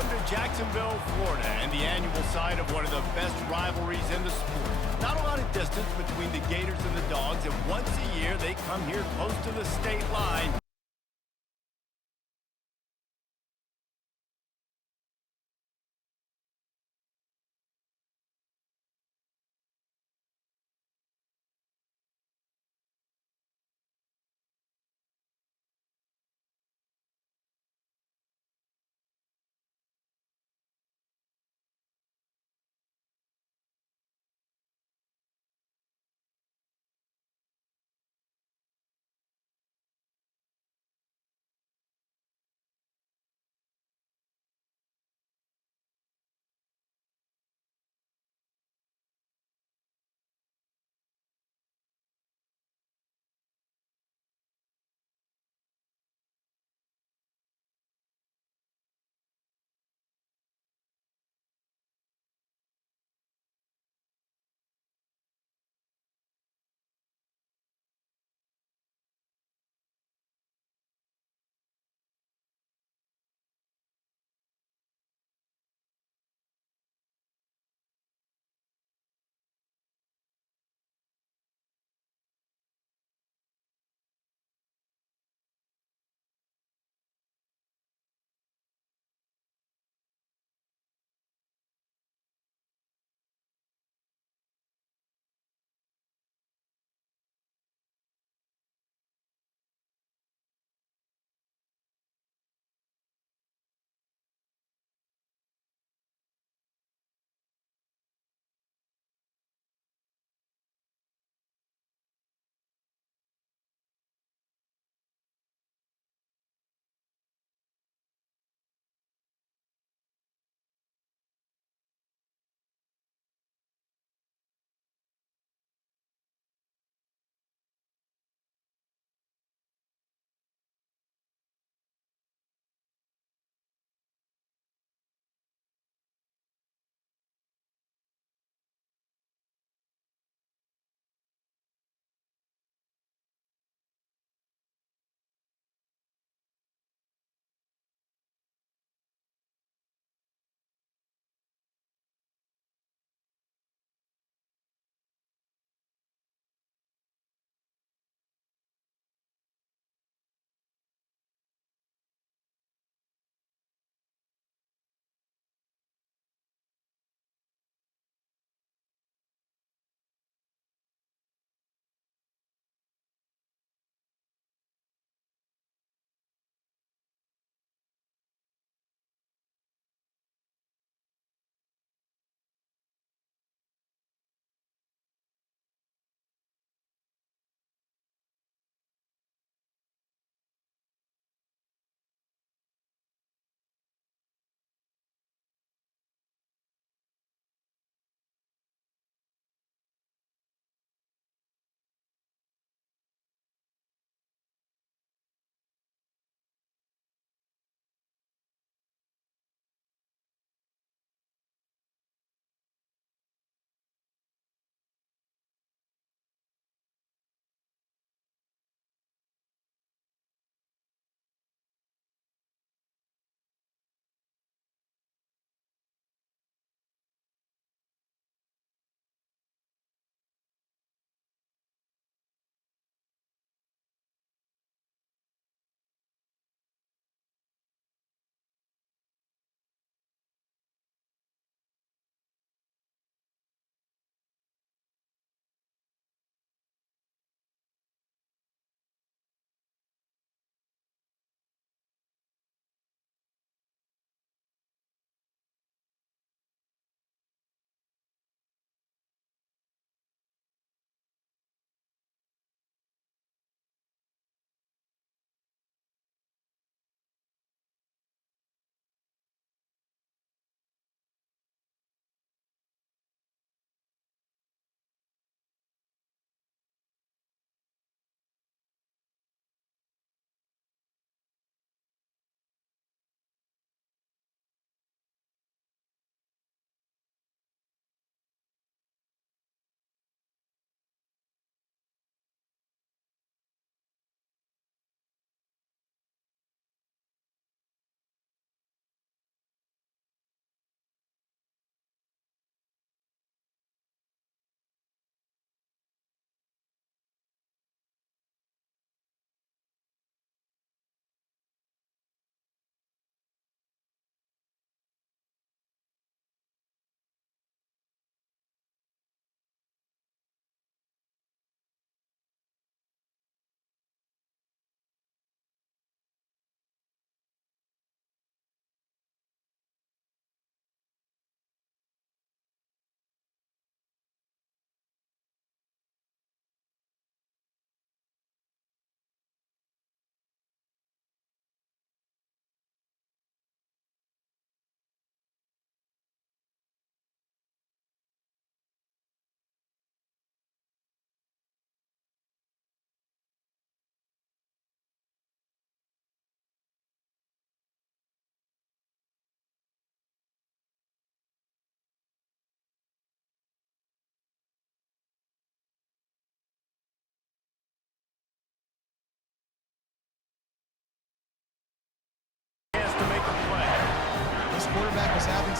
Welcome to Jacksonville, Florida, and the annual site of one of the best rivalries in the sport. Not a lot of distance between the Gators and the Dogs, and once a year they come here close to the state line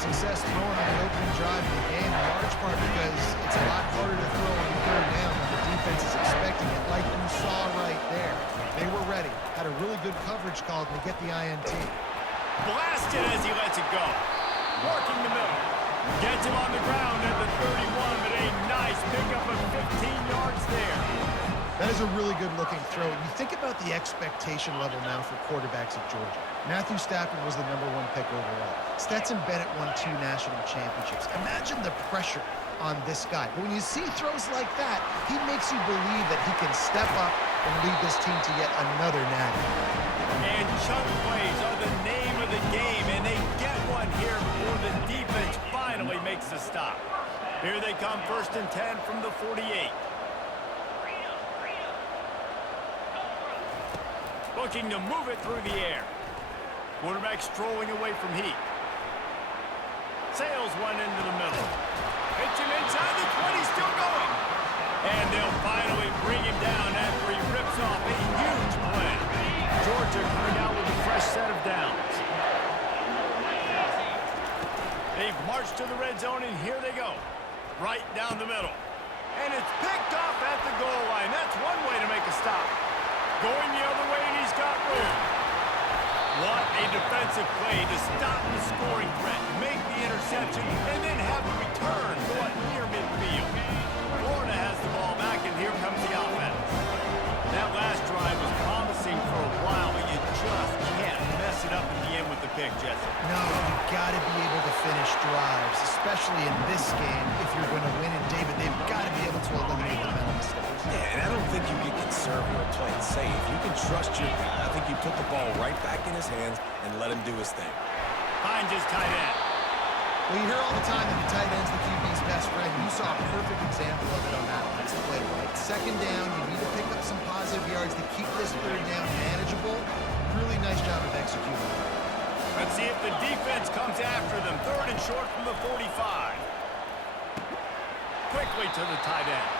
success throwing on the opening drive of the game, in large part because it's a lot harder to throw on third down when the defense is expecting it, like you saw right there. They were ready, had a really good coverage call to get the INT. Blasted as he lets it go. Working the middle. Gets him on the ground at the 31, but a nice pickup of 15 yards there. That is a really good-looking throw. You think about the expectation level now for quarterbacks at Georgia. Matthew Stafford was the #1 pick overall. Stetson Bennett won 2 national championships. Imagine the pressure on this guy. But when you see throws like that, he makes you believe that he can step up and lead this team to yet another natty. And chunk plays are the name of the game, and they get one here before the defense finally makes a stop. Here they come, 1st and 10 from the 48. Looking to move it through the air. Quarterback strolling away from heat. Sails one into the middle. Hits him inside the 20, still going. And they'll finally bring him down after he rips off a huge play. Georgia coming out with a fresh set of downs. They've marched to the red zone, and here they go. Right down the middle. And it's picked off at the goal line. That's one way to make a stop. Going the other way, and he's got room. What a defensive play to stop the scoring threat, make the interception, and then have the return go up near midfield. Florida has the ball back, and here comes the offense. That last drive was promising for a while, but you just can't mess it up at the end with the pick, Jesse. No, you've got to be able to finish drives, especially in this game if you're going to win. And David, they've got to be able to eliminate the mental mistakes. Yeah, and I don't think you get conservative or play it safe. You can trust your guy. I think you put the ball right back in his hands and let him do his thing. Finds his tight end. Well, you hear all the time that the tight end's the QB's best friend. You saw a perfect example of it on that last play, right? 2nd down, you need to pick up some positive yards to keep this 3rd down manageable. Really nice job of executing. Let's see if the defense comes after them. 3rd and short from the 45. Quickly to the tight end.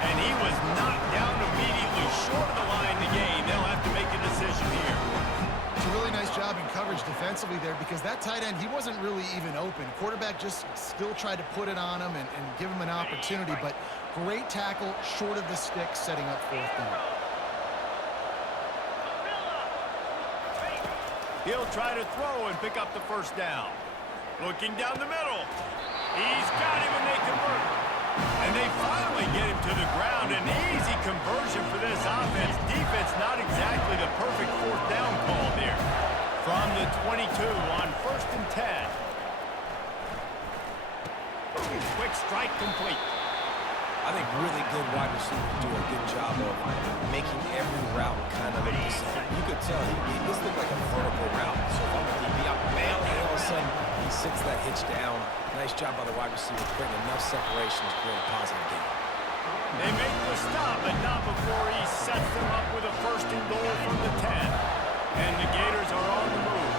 And he was knocked down immediately short of the line to gain. They'll have to make a decision here. It's a really nice job in coverage defensively there because that tight end, he wasn't really even open. Quarterback just still tried to put it on him and give him an opportunity, but great tackle short of the stick, setting up 4th down. He'll try to throw and pick up the 1st down. Looking down the middle. He's got him and they convert. And they finally get him to the ground. An easy conversion for this offense. Defense not exactly the perfect 4th down call there. From the 22 on 1st and 10. Quick strike complete. I think really good wide receivers do a good job of making every route kind of the same. You could tell this looked like a vertical route. So if I'm a DB, I'm bailing, and all of a sudden he sits that hitch down. Nice job by the wide receiver, creating enough separation to create a positive game. They make the stop, but not before he sets them up with a 1st and goal from the 10. And the Gators are on the move.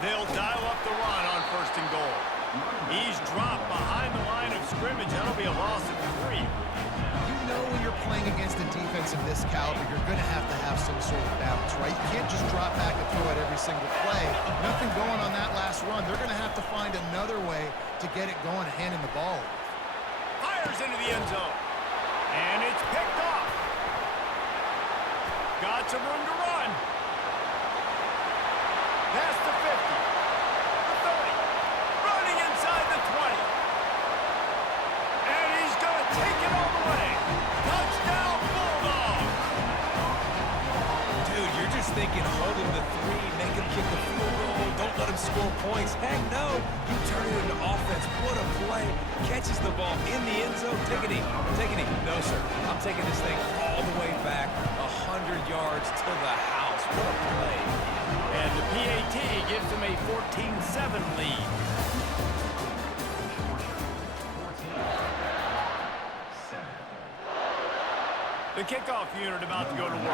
They'll dial up the run on 1st and goal. He's dropped behind the line of scrimmage. That'll be a loss of 3. You know when you're playing against a defense of this caliber, you're going to have some sort of balance, right? You can't just drop back and throw it every single play. Nothing going on that last run. They're going to have to find another way to get it going, handing the ball. Fires into the end zone. And it's picked off. Got some room to run. Past the 50. The 30. Running inside the 20. And he's going to take it all the way. Touchdown, Bulldogs. Dude, you're just thinking hold him to 3, make him kick the field goal, don't let him score points. Heck no, you turn it into offense. What a play. Catches the ball in the end zone. Take it in. No, sir. I'm taking this thing all the way back 100 yards to the house. What a play. And the PAT gives them a 14-7 lead. The kickoff unit about to go to work.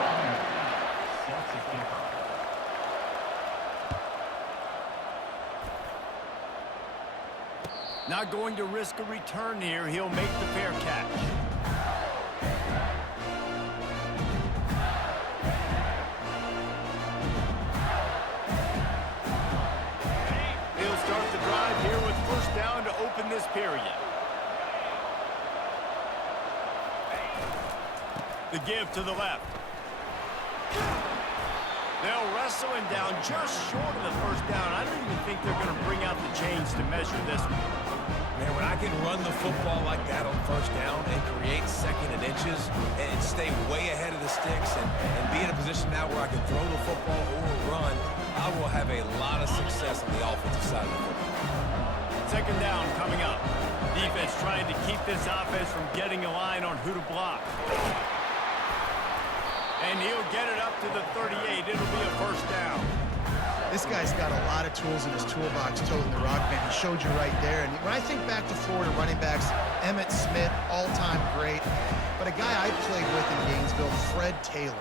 Not going to risk a return here. He'll make the fair catch. down to open this period. The give to the left. They'll wrestle him down just short of the first down. I don't even think they're going to bring out the chains to measure this one. Man, when I can run the football like that on first down and create second and inches and stay way ahead of the sticks and be in a position now where I can throw the football or run, I will have a lot of success on the offensive side of the football. Second down coming up. Defense trying to keep this offense from getting a line on who to block. And he'll get it up to the 38. It'll be a first down. This guy's got a lot of tools in his toolbox, toting the rock, man. He showed you right there. And when I think back to Florida running backs, Emmitt Smith, all-time great. But a guy I played with in Gainesville, Fred Taylor.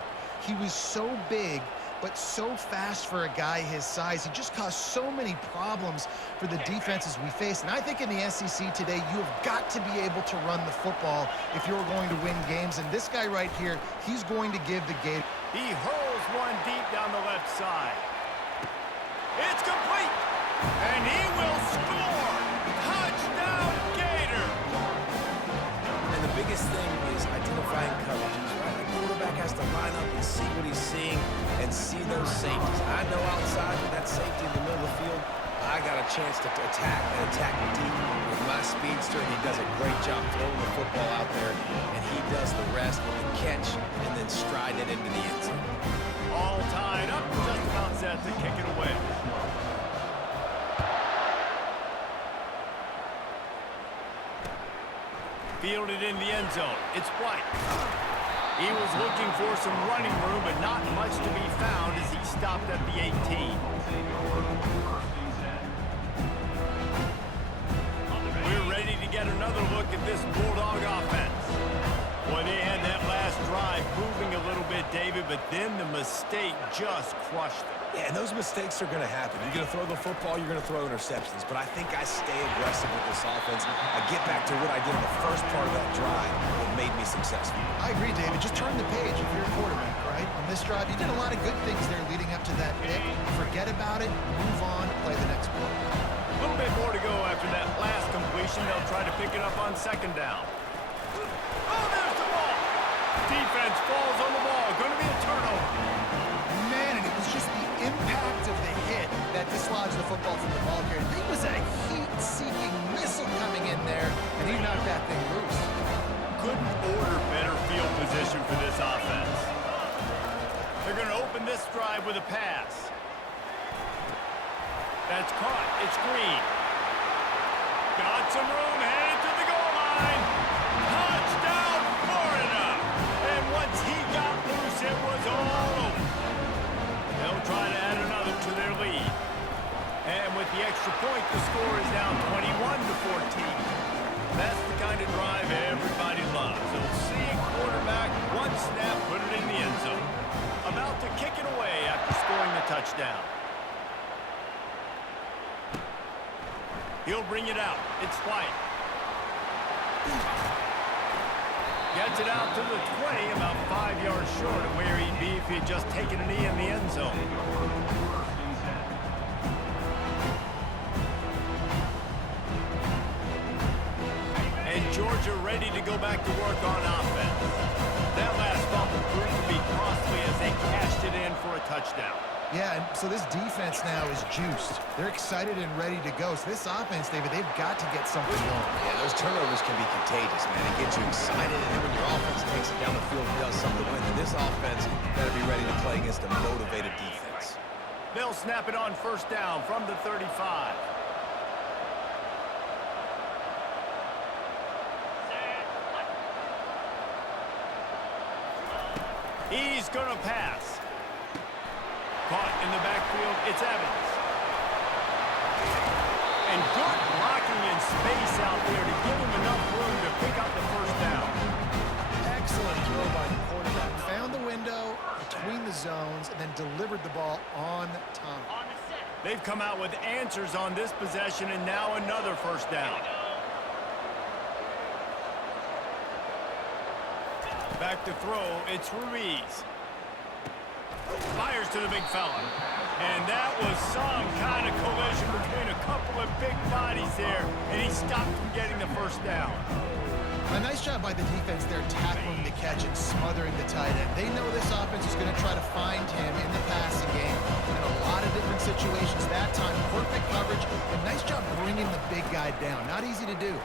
He was so big, but so fast for a guy his size. He just caused so many problems for the defenses we face. And I think in the SEC today, you have got to be able to run the football if you're going to win games. And this guy right here, he's going to give the Gators. He hurls one deep down the left side. It's complete, and he will score. Touchdown, Gator. And the biggest thing is identifying coverages, right? The quarterback has to line up and see what he's seeing and see those safeties. I know outside with that safety in the middle of the field, I got a chance to attack deep with my speedster, and he does a great job throwing the football out there, and he does the rest with the catch and then stride it into the end zone. All tied up, just about set to kick it away. Fielded in the end zone. It's White. He was looking for some running room, but not much to be found as he stopped at the 18. We're ready to get another look at this Bulldog offense. Boy, they had that last drive moving a little bit, David, but then the mistake just crushed them. Yeah, and those mistakes are going to happen. You're going to throw the football, you're going to throw interceptions. But I think I stay aggressive with this offense. I get back to what I did in the first part of that drive that made me successful. I agree, David. Just turn the page if you're a quarterback, right? On this drive, you did a lot of good things there leading up to that pick. Forget about it, move on, play the next play. A little bit more to go after that last completion. They'll try to pick it up on second down. Oh, there's the ball. Defense falls on the ball. Going to be a turnover. Man, and it was just the impact of the hit that dislodged the football from the ball carrier. It was a heat-seeking missile coming in there, and he knocked that thing loose. Couldn't order better field position for this offense. They're going to open this drive with a pass. That's caught. It's Green. Got some room, headed to the goal line. Touchdown, Florida. And once he got loose, it was all over. They'll try to add another to their lead. And with the extra point, the score is now 21-14. That's the kind of drive everybody loves. They'll see a quarterback, one snap, put it in the end zone. About to kick it away after scoring the touchdown. He'll bring it out. It's White. Gets it out to the 20, about 5 yards short of where he'd be if he had just taken a knee in the end zone. And Georgia ready to go back to work on offense. That last fumble proved to be costly as they cashed it in for a touchdown. Yeah, and so this defense now is juiced. They're excited and ready to go. So this offense, David, they've got to get something going. Yeah, those turnovers can be contagious, man. It gets you excited, and then when your offense takes it down the field and does something with it, this offense better be ready to play against a motivated defense. They'll snap it on first down from the 35. He's going to pass. Caught in the backfield, it's Evans. And good blocking in space out there to give him enough room to pick up the first down. Excellent throw by the quarterback. Found the window between the zones and then delivered the ball on time. They've come out with answers on this possession, and now another first down. Back to throw, it's Ruiz. Fires to the big fella. And that was some kind of collision between a couple of big bodies there, and he stopped from getting the first down. A nice job by the defense there tackling the catch and smothering the tight end. They know this offense is going to try to find him in the passing game in a lot of different situations. That time, perfect coverage, and nice job bringing the big guy down. Not easy to do.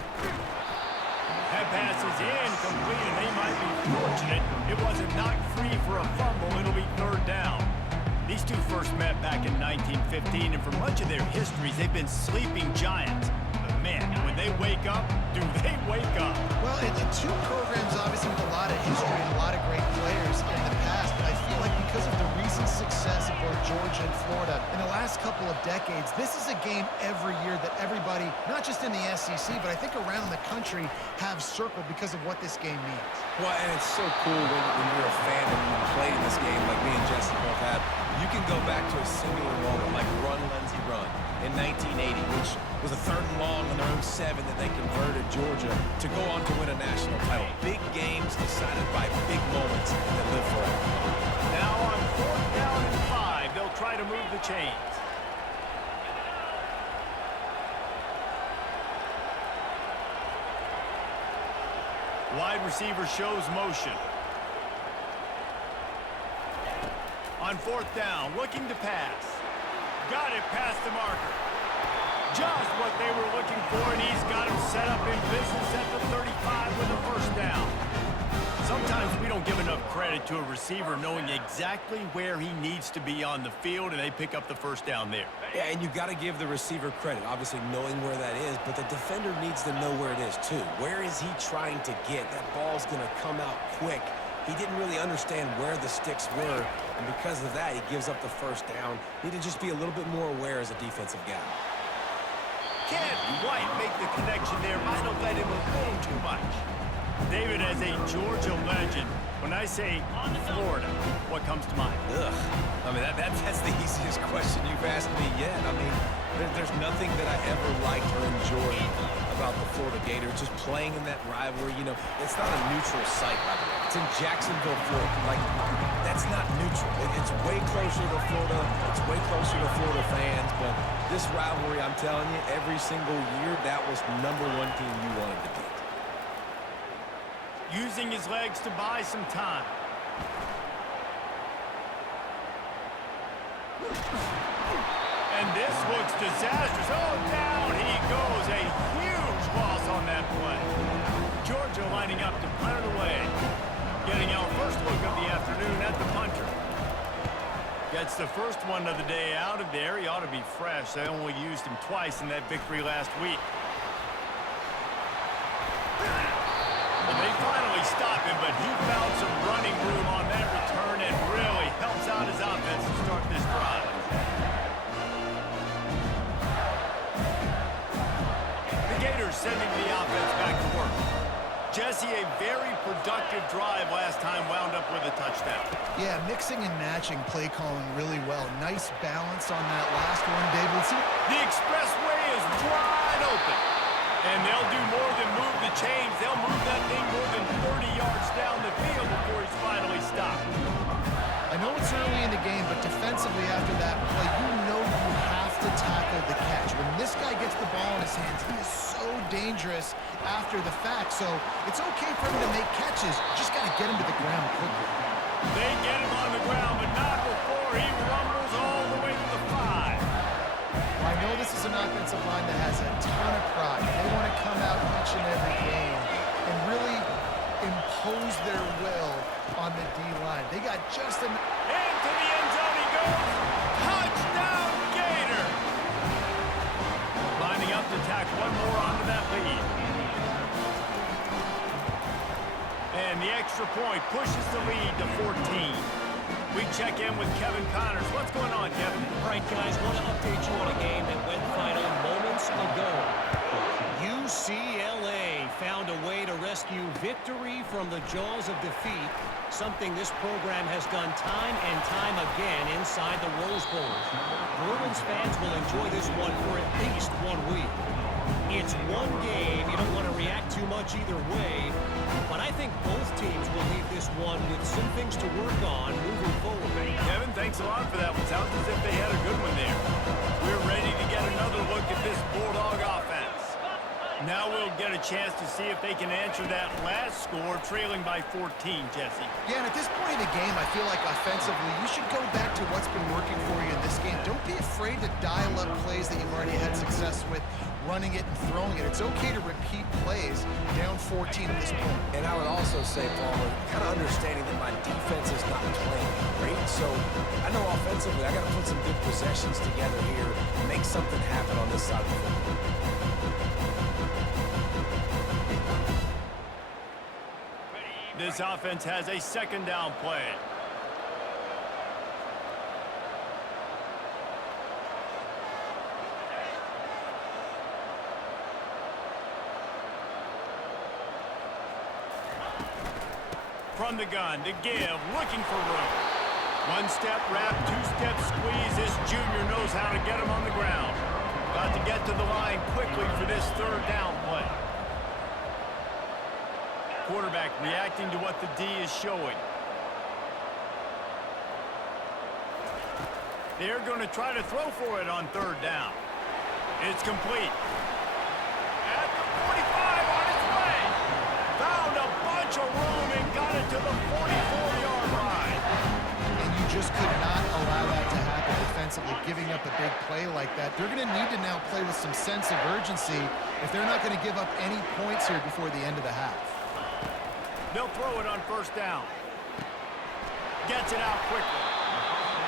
That pass is incomplete, and they might be fortunate it wasn't knocked free for a fumble. It'll be third down. These two first met back in 1915, and for much of their histories, they've been sleeping giants. But man, when they wake up, do they wake up? Well, two programs obviously with a lot of history and a lot of great players in the past, but I feel like because of the recent success of both Georgia and Florida in the last couple of decades, this is a game every year that everybody, not just in the SEC, but I think around the country, have circled because of what this game means. Well, and it's so cool when you're a fan and you play in this game like me and Jesse both have. You can go back to a singular moment like Run, Lindsey, Run in 1980, which was a 3rd and long on their own 7 that they converted Georgia to go on to win a national title. Big games decided by big moments that live forever. Now on 4th down and 5, they'll try to move the chains. Wide receiver shows motion. On 4th down, looking to pass. Got it past the marker. Just what they were looking for, and he's got him set up in business at the 35 with a first down. Sometimes we don't give enough credit to a receiver knowing exactly where he needs to be on the field, and they pick up the first down there. Yeah, and you got to give the receiver credit, obviously knowing where that is, but the defender needs to know where it is too. Where is he trying to get? That ball's going to come out quick. He didn't really understand where the sticks were, and because of that, he gives up the first down. Need to just be a little bit more aware as a defensive guy. Can't quite make the connection there. Might have let him alone too much. David, as a Georgia legend, when I say Florida, what comes to mind? Ugh. I mean, that's the easiest question you've asked me yet. I mean, there's nothing that I ever liked or enjoyed about the Florida Gators. Just playing in that rivalry, you know, it's not a neutral site rivalry. It's in Jacksonville, Florida. Like, that's not neutral. It's way closer to Florida. It's way closer to Florida fans. But this rivalry, I'm telling you, every single year, that was #1 team you wanted to beat. Using his legs to buy some time. And this looks disastrous. Oh, down he goes. A huge loss on that play. Georgia lining up to punt it away. Getting our first look of the afternoon at the punter. Gets the first one of the day out of there. He ought to be fresh. They only used him twice in that victory last week. Well, they finally stop him, but he found some running room on that return and really helps out his offense to start this drive. The Gators sending the offense back to work. Jesse, a very productive drive last time, wound up with a touchdown. Yeah, mixing and matching play calling really well. Nice balance on that last one, David. The expressway is wide open. And they'll do more than move the chains. They'll move that thing more than 30 yards down the field before he's finally stopped. I know it's early in the game, but defensively after that play, you know you have to tackle the catch. When this guy gets the ball in his hands, he is so dangerous after the fact. So it's okay for him to make catches. Just got to get him to the ground quickly. They get him on the ground, but not before he rumbles all the way to the 5. I know this is an offensive line that has a ton of pride. They want to come out each and every game and really impose their will on the D-line. They got just an... Into the end zone he goes. Touchdown, Gator! Lining up to tack one more onto that lead. And the extra point pushes the lead to 14. We check in with Kevin Connors. What's going on, Kevin? All right, guys, want to update you on a game that went final moments ago. UCLA found a way to rescue victory from the jaws of defeat, something this program has done time and time again inside the Rose Bowl. Bruins fans will enjoy this one for at least 1 week. It's one game. You don't want to react too much either way, but I think both teams teams will leave this one with some things to work on moving forward. Kevin, thanks a lot for that one. Sounds as if they had a good one there. We're ready to get another look at this Bulldog offense. Now we'll get a chance to see if they can answer that last score, trailing by 14, Jesse. Yeah, and at this point in the game, I feel like offensively, you should go back to what's been working for you in this game. Don't be afraid to dial up plays that you've already had success with, running it and throwing it. It's okay to repeat plays down 14 at this point. And I would also say, Palmer, kind of understanding that my defense is not playing great. So I know offensively I got to put some good possessions together here and make something happen on this side of the football. This offense has a second down play. From the gun to give, looking for room. One step wrap, two-step squeeze. This junior knows how to get him on the ground. Got to get to the line quickly for this third down play. Quarterback reacting to what the D is showing. They're going to try to throw for it on third down. It's complete. At the 45 on its way. Found a bunch of room and got it to the 44-yard line. And you just could not allow that to happen defensively, giving up a big play like that. They're going to need to now play with some sense of urgency if they're not going to give up any points here before the end of the half. They'll throw it on first down. Gets it out quickly.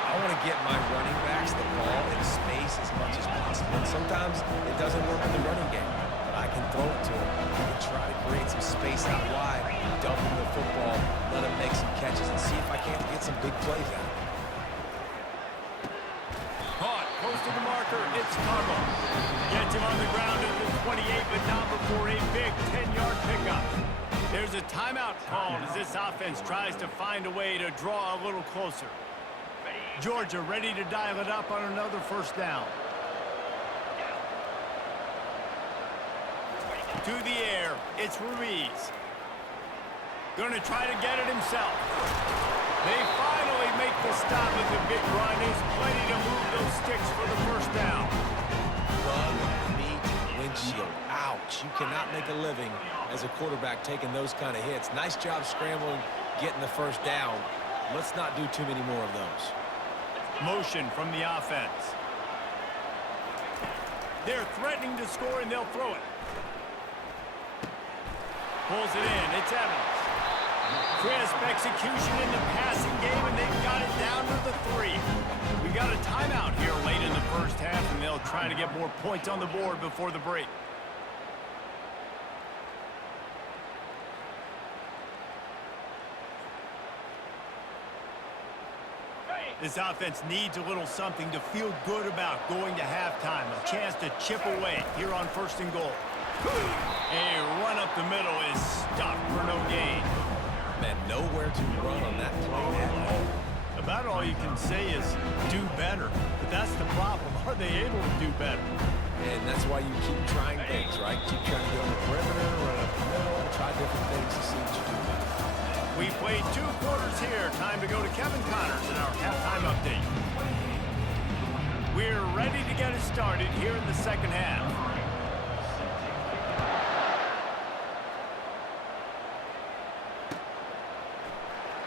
I want to get my running backs the ball in space as much as possible. And sometimes it doesn't work in the running game, but I can throw it to them. I can try to create some space out wide, dump him the football, let him make some catches, and see if I can't get some big plays out of it. Caught, close to the marker, it's Tuttle. Gets him on the ground at the 28, but not before a big 10-yard pickup. There's a timeout called as this offense tries to find a way to draw a little closer. Georgia ready to dial it up on another first down. To the air, it's Ruiz. Going to try to get it himself. They finally make the stop with the big run. There's plenty to move those sticks for the first down. Bug, meat, windshield. Ouch. You cannot make a living as a quarterback taking those kind of hits. Nice job scrambling, getting the first down. Let's not do too many more of those. Motion from the offense. They're threatening to score, and they'll throw it. Pulls it in. It's Evans. Crisp execution in the passing game, and they've got it down to the 3. We got a timeout here late in the first half, and they'll try to get more points on the board before the break. This offense needs a little something to feel good about going to halftime. A chance to chip away here on first and goal. A run up the middle is stopped for no gain. Man, nowhere to run on that play at all. About all you can say is do better. But that's the problem. Are they able to do better? And that's why you keep trying things, right? Keep trying to get on the perimeter, run up the middle, try different things to see what you do better. We played 2 quarters here. Time to go to Kevin Connors in our halftime update. We're ready to get it started here in the second half.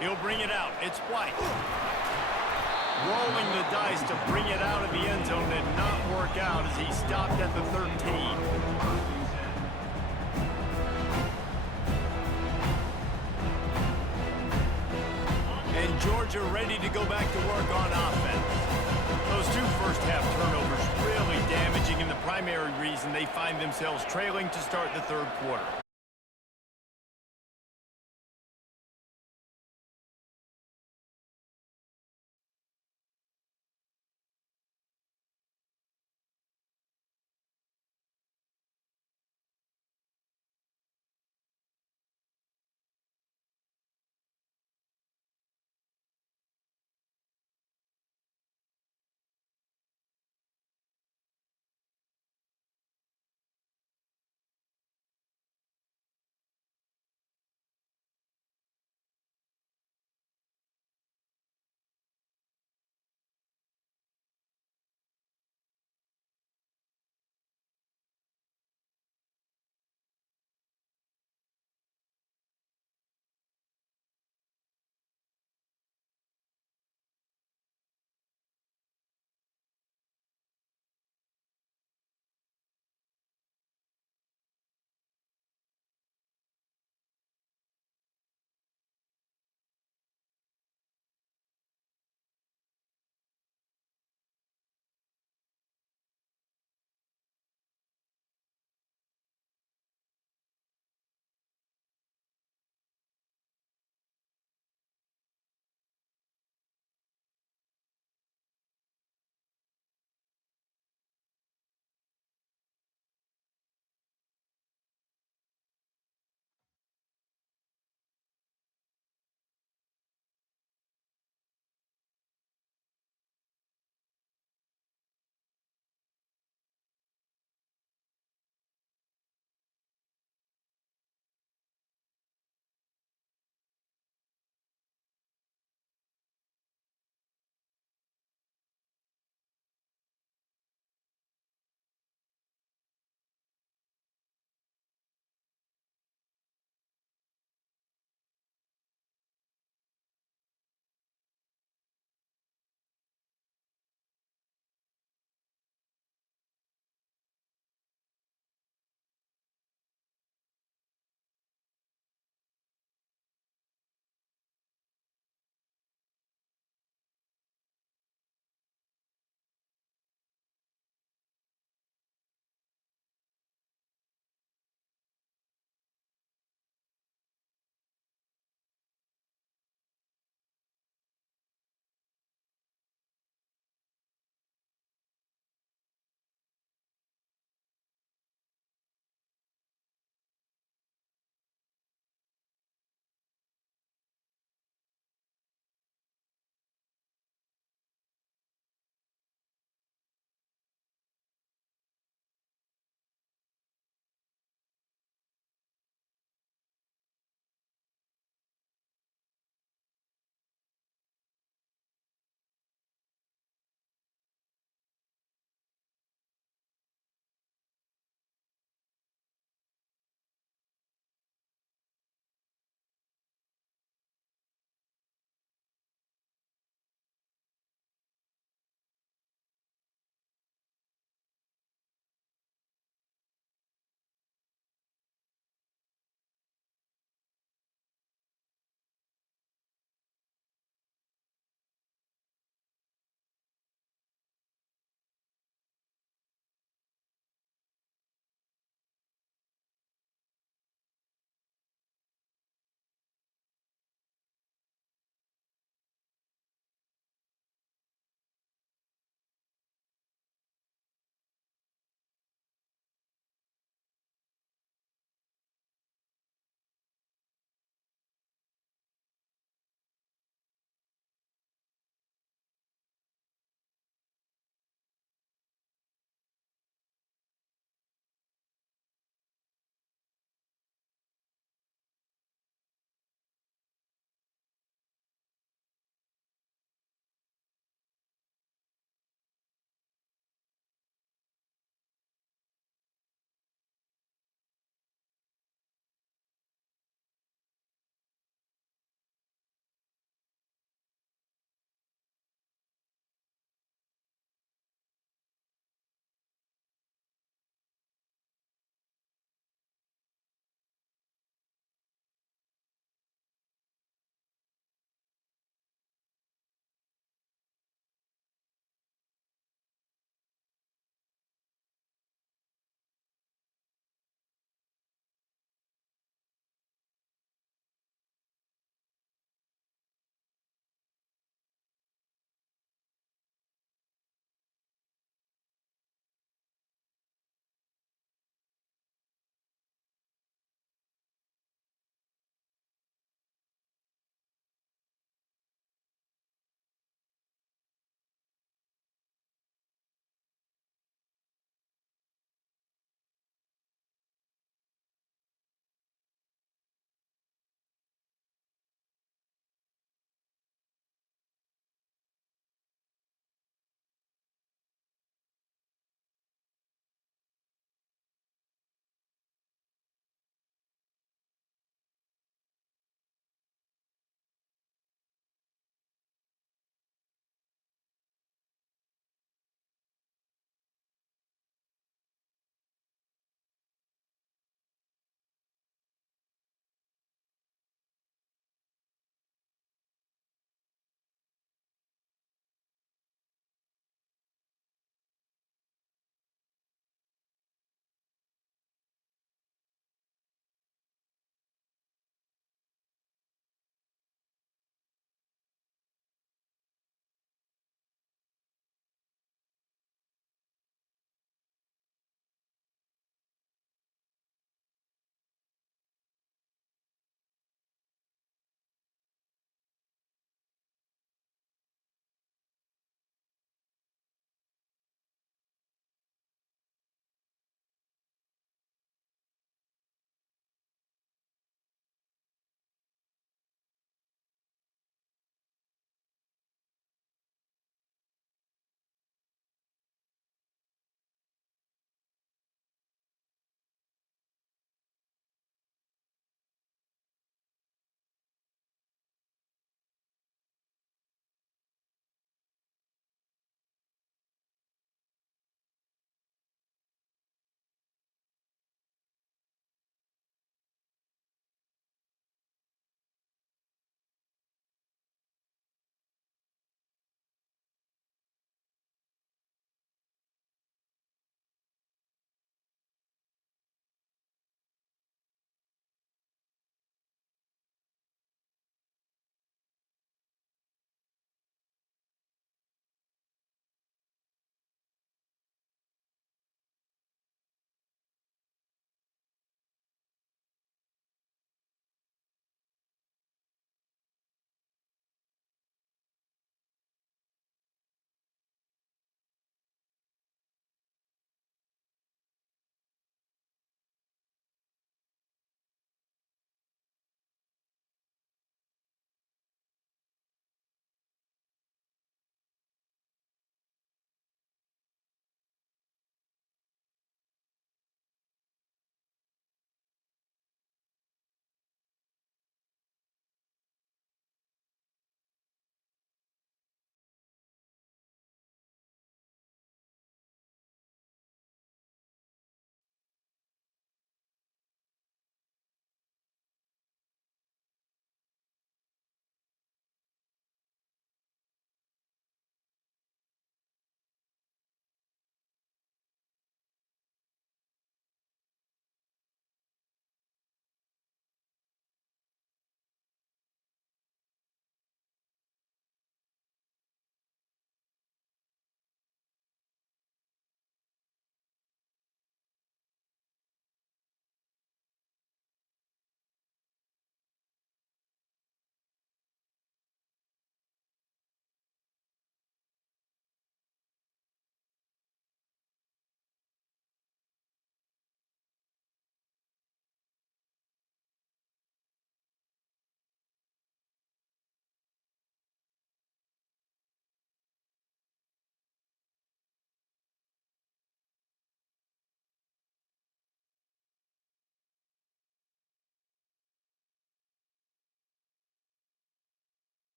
He'll bring it out. It's White. Rolling the dice to bring it out of the end zone did not work out as he stopped at the 13. And Georgia ready to go back to work on offense. Those 2 first-half turnovers really damaging, and the primary reason they find themselves trailing to start the third quarter.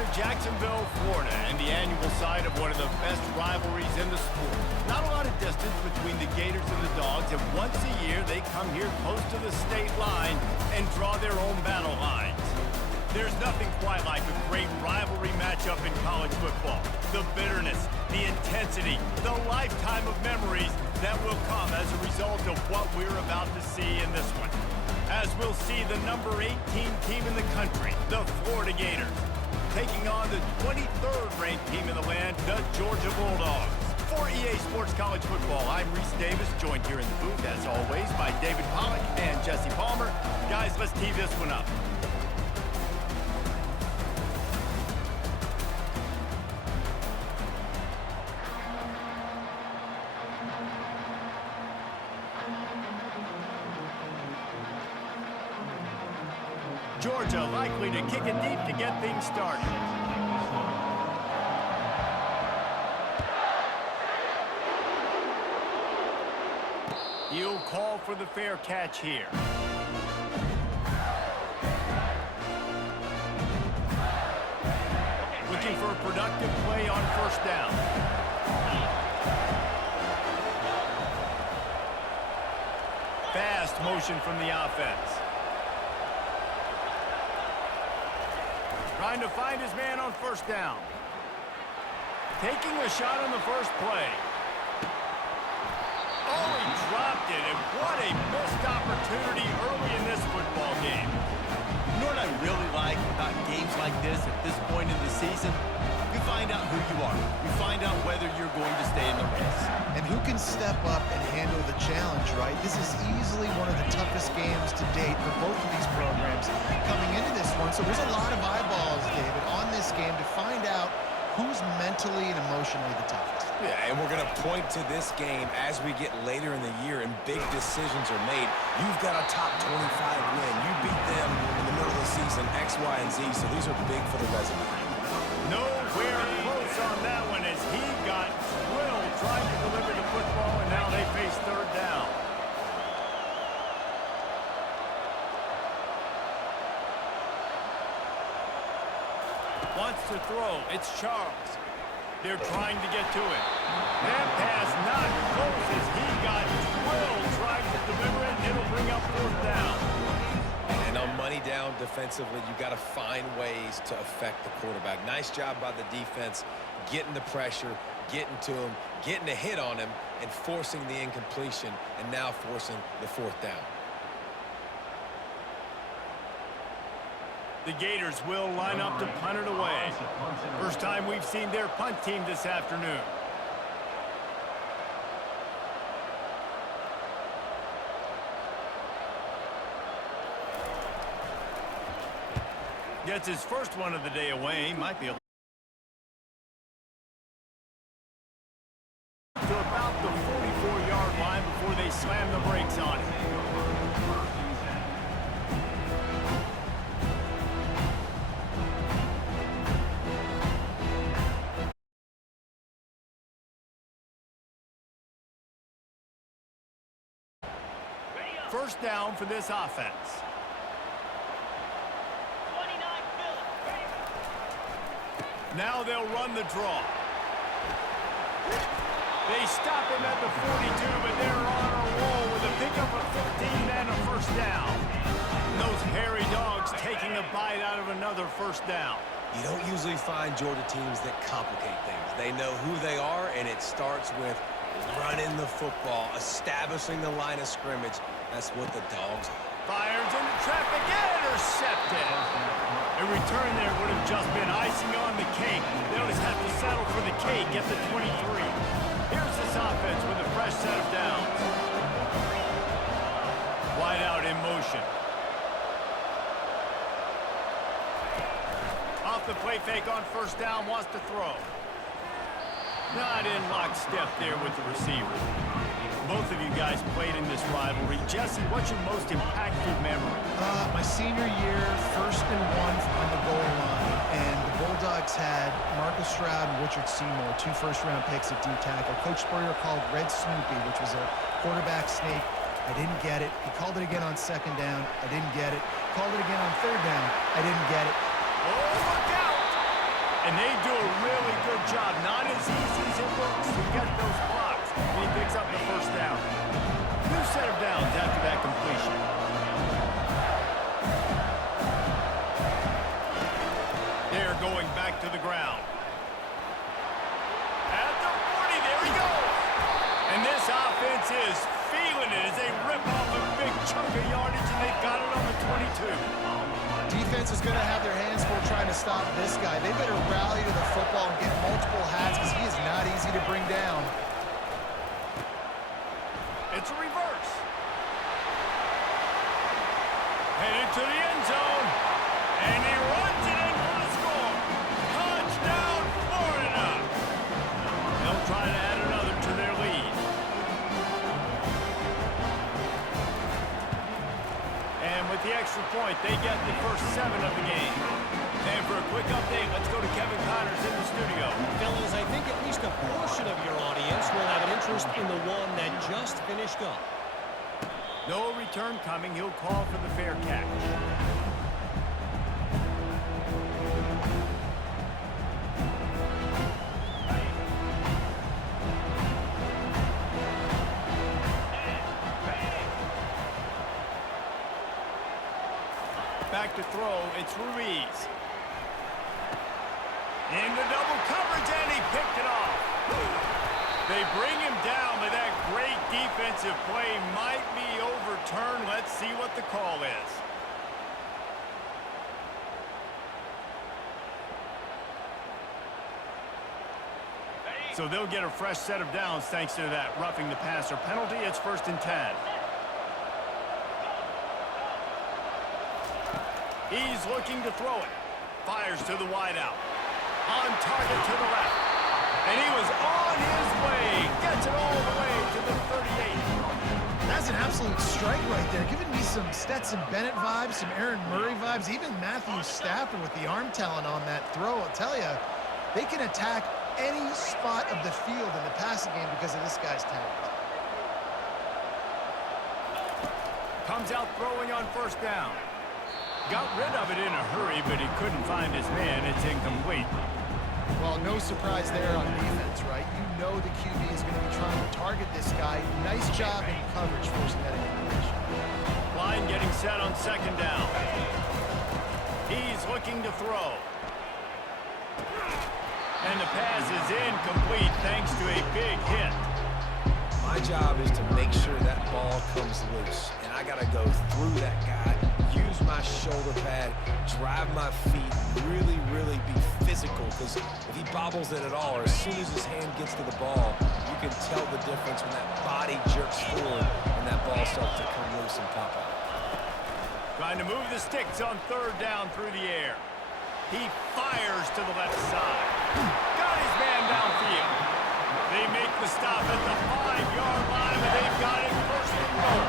to Jacksonville, Florida, and the annual site of one of the best rivalries in the sport. Not a lot of distance between the Gators and the Dogs, and once a year they come here close to the state line and draw their own battle lines. There's nothing quite like a great rivalry matchup in college football. The bitterness, the intensity, the lifetime of memories that will come as a result of what we're about to see in this one. As we'll see the number 18 team in the country, the Florida Gators, taking on the 23rd ranked team in the land, the Georgia Bulldogs. For EA Sports College Football, I'm Reese Davis, joined here in the booth, as always, by David Pollack and Jesse Palmer. Guys, let's tee this one up. Georgia likely to kick it deep to get things started. He'll call for the fair catch here. Looking for a productive play on first down. Fast motion from the offense. Trying to find his man on first down. Taking a shot on the first play. Oh, he dropped it, and what a missed opportunity early in this football game. You know what I really like about games like this at this point in the season? You find out who you are. You find out whether you're going to stay in the race. And who can step up and handle the challenge, right? This is easily one of the toughest games to date for both of these programs coming into this one. So there's a lot of eyeballs, David, on this game to find out who's mentally and emotionally the toughest. Yeah, and we're going to point to this game as we get later in the year and big decisions are made. You've got a top 25 win. You beat them in the middle of the season, X, Y, and Z, so these are big for the resume. Nowhere close on that one as he got drilled trying to deliver the football, and now they face third down. Wants to throw. It's Charles. They're trying to get to it. That pass not close as he got drilled trying to deliver it, and it'll bring up fourth down. And on money down defensively, you got to find ways to affect the quarterback. Nice job by the defense, getting the pressure, getting to him, getting a hit on him, and forcing the incompletion, and now forcing the fourth down. The Gators will line up to punt it away. First time we've seen their punt team this afternoon. Gets his first one of the day away. Might be a to about the 44-yard line before they slam the brakes on it. First down for this offense. Now they'll run the draw. They stop him at the 42, but they're on a roll with a pickup of 15 and a first down. And those hairy dogs taking a bite out of another first down. You don't usually find Georgia teams that complicate things. They know who they are, and it starts with running the football, establishing the line of scrimmage. That's what the Dogs are. Fires into traffic, intercepted. A return there would have just been icing on the cake. They'll just have to settle for the cake at the 23. Here's this offense with a fresh set of downs. Wide out in motion. Off the play fake on first down, wants to throw. Not in lockstep there with the receiver. Both of you guys played in this rivalry. Jesse, what's your most impactful memory? My senior year, 1st and 1 on the goal line, and the Bulldogs had Marcus Stroud and Richard Seymour, 2 first-round picks at D-tackle. Coach Spurrier called Red Snoopy, which was a quarterback snake. I didn't get it. He called it again on second down. I didn't get it. Called it again on third down. I didn't get it. Oh, look out! And they do a really good job. Not as easy as it looks to get those blocks. And he picks up the first down. New set of downs after that completion. They're going back to the ground. At the 40, there he goes. And this offense is feeling it as they rip off a big chunk of yardage, and they've got it on the 22. Defense is going to have their hands full trying to stop this guy. They better rally to the football and get multiple hats because he is not easy to bring down. It's a reverse. Headed to the end zone. And he runs it in for the score. Touchdown, Florida. They'll try to add another to their lead. And with the extra point, they get the first 7 of the game. And for a quick update, let's go to Kevin Connors in the studio. Fellas, I think at least a portion of your audience will have an interest in the one that just finished up. No return coming. He'll call for the fair catch. Back to throw, it's Ruiz. Into double coverage, and he picked it off. They bring him down, but that great defensive play might be overturned. Let's see what the call is. So they'll get a fresh set of downs thanks to that roughing the passer penalty. It's 1st and 10. He's looking to throw it. Fires to the wideout. On target to the left. And he was on his way. Gets it all the way to the 38. That's an absolute strike right there. Giving me some Stetson Bennett vibes, some Aaron Murray vibes, even Matthew Stafford with the arm talent on that throw. I'll tell you, they can attack any spot of the field in the passing game because of this guy's talent. Comes out throwing on 1st down. Got rid of it in a hurry, but he couldn't find his man. It's incomplete. Well, no surprise there on defense, right? You know the QB is going to be trying to target this guy. Nice job in coverage forcing that incompletion. Line getting set on 2nd down. He's looking to throw. And the pass is incomplete thanks to a big hit. My job is to make sure that ball comes loose. And I got to go through that guy, use my shoulder pad, drive my feet, really, really be physical. Because if he bobbles it at all, or as soon as his hand gets to the ball, you can tell the difference when that body jerks forward and that ball starts to come loose and pop out. Trying to move the sticks on 3rd down through the air. He fires to the left side. Got his man downfield. They make the stop at the 5-yard line, but they've got it 1st and goal.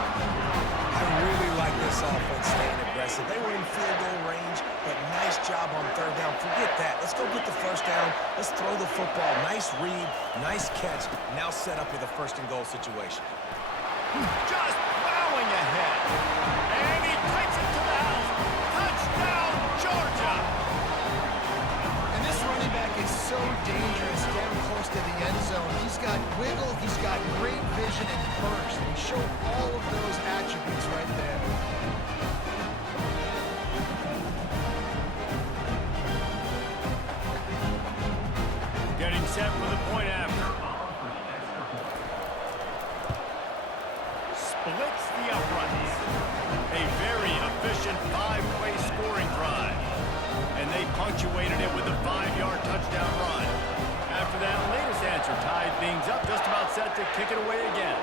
I really like this offense staying aggressive. They were in field goal range, but nice job on 3rd down. Forget that. Let's go get the 1st down. Let's throw the football. Nice read, nice catch. Now set up with a 1st and goal situation. Just plowing ahead. And he takes it to the house. Touchdown, Georgia. And this running back is so dangerous down close to the end zone. He's got wiggle, he's got great vision and burst. And he showed all of those attributes right there. Getting set for the point after. Splits the uprights. A very efficient 5-play scoring drive. And they punctuated it with a 5-yard touchdown run. After that latest answer tied things up, just about set to kick it away again.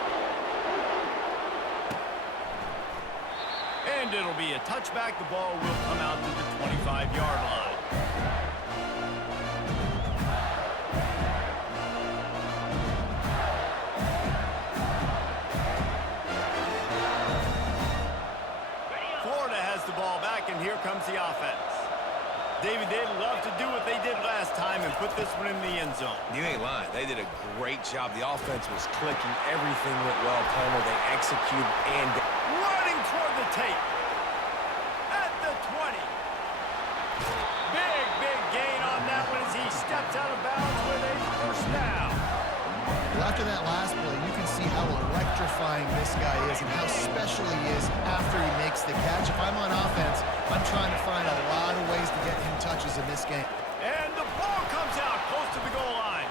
And it'll be a touchback. The ball will come out to the 25-yard line. Florida has the ball back, and here comes the offense. David, they'd love to do what they did last time and put this one in the end zone. You ain't lying. They did a great job. The offense was clicking. Everything went well, Palmer. They executed and... Running toward the tape. At the 20. Big gain on that one as he gets out of bounds with a first down. Well, after that last play, you can see how electrifying this guy is and how special he is after he makes the catch. If I'm on offense, I'm trying to find a lot of ways to get him touches in this game. And the ball comes out close to the goal line.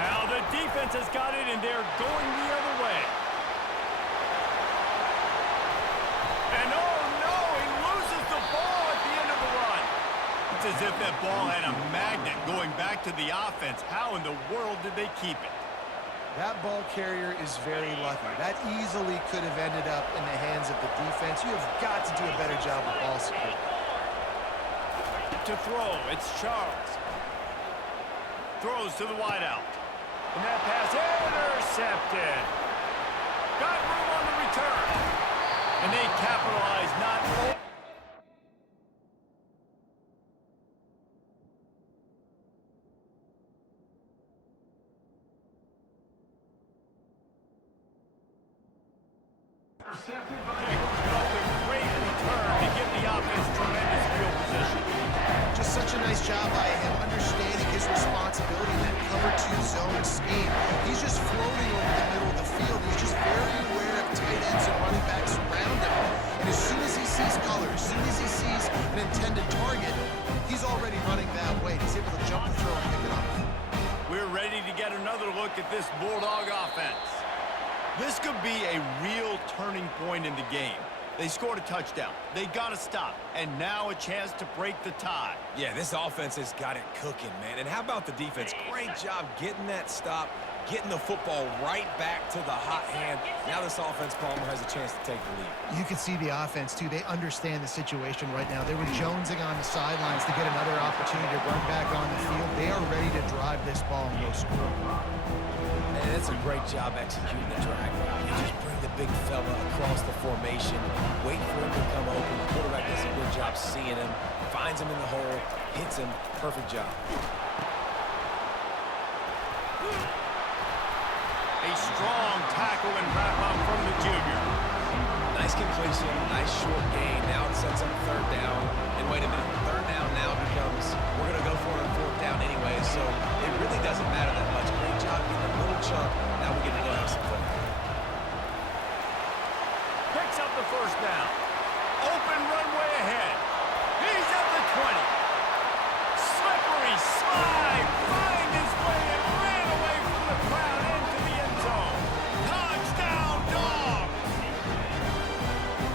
Now the defense has got it, and they're going the other way. And oh no, he loses the ball at the end of the run. It's as if that ball had a magnet going back to the offense. How in the world did they keep it? That ball carrier is very lucky. That easily could have ended up in the hands of the defense. You have got to do a better job with ball security. To throw, it's Charles. Throws to the wideout. And that pass intercepted. Got room on the return. And they capitalize not only. Great return to give the offense tremendous field position. Just such a nice job by him, understanding his responsibility in that cover 2 zone scheme. He's just floating over the middle of the field. He's just very aware of tight ends and running backs around him. And as soon as he sees color, as soon as he sees an intended target, he's already running that way. He's able to jump the throw and pick it up. We're ready to get another look at this Bulldog offense. This could be a real turning point in the game. They scored a touchdown. They got to stop. And now a chance to break the tie. Yeah, this offense has got it cooking, man. And how about the defense? Great job getting that stop, getting the football right back to the hot hand. Now this offense, Palmer, has a chance to take the lead. You can see the offense, too. They understand the situation right now. They were jonesing on the sidelines to get another opportunity to run back on the field. They are ready to drive this ball and go score. And it's a great job executing the drag route. You just bring the big fella across the formation, wait for him to come open. The quarterback does a good job seeing him, finds him in the hole, hits him. Perfect job. A strong tackle and wrap-up from the junior. Nice completion, nice short gain. Now it sets up third down. And wait a minute, third down now becomes, we're going to go for it on fourth down anyway, so it really doesn't matter that much. Great job getting a little chunk. Now we get to go have some fun. Picks up the first down. Open runway ahead. He's at the 20. Slippery slide. Find his way and ran away from the crowd into the end zone. Touchdown, dog!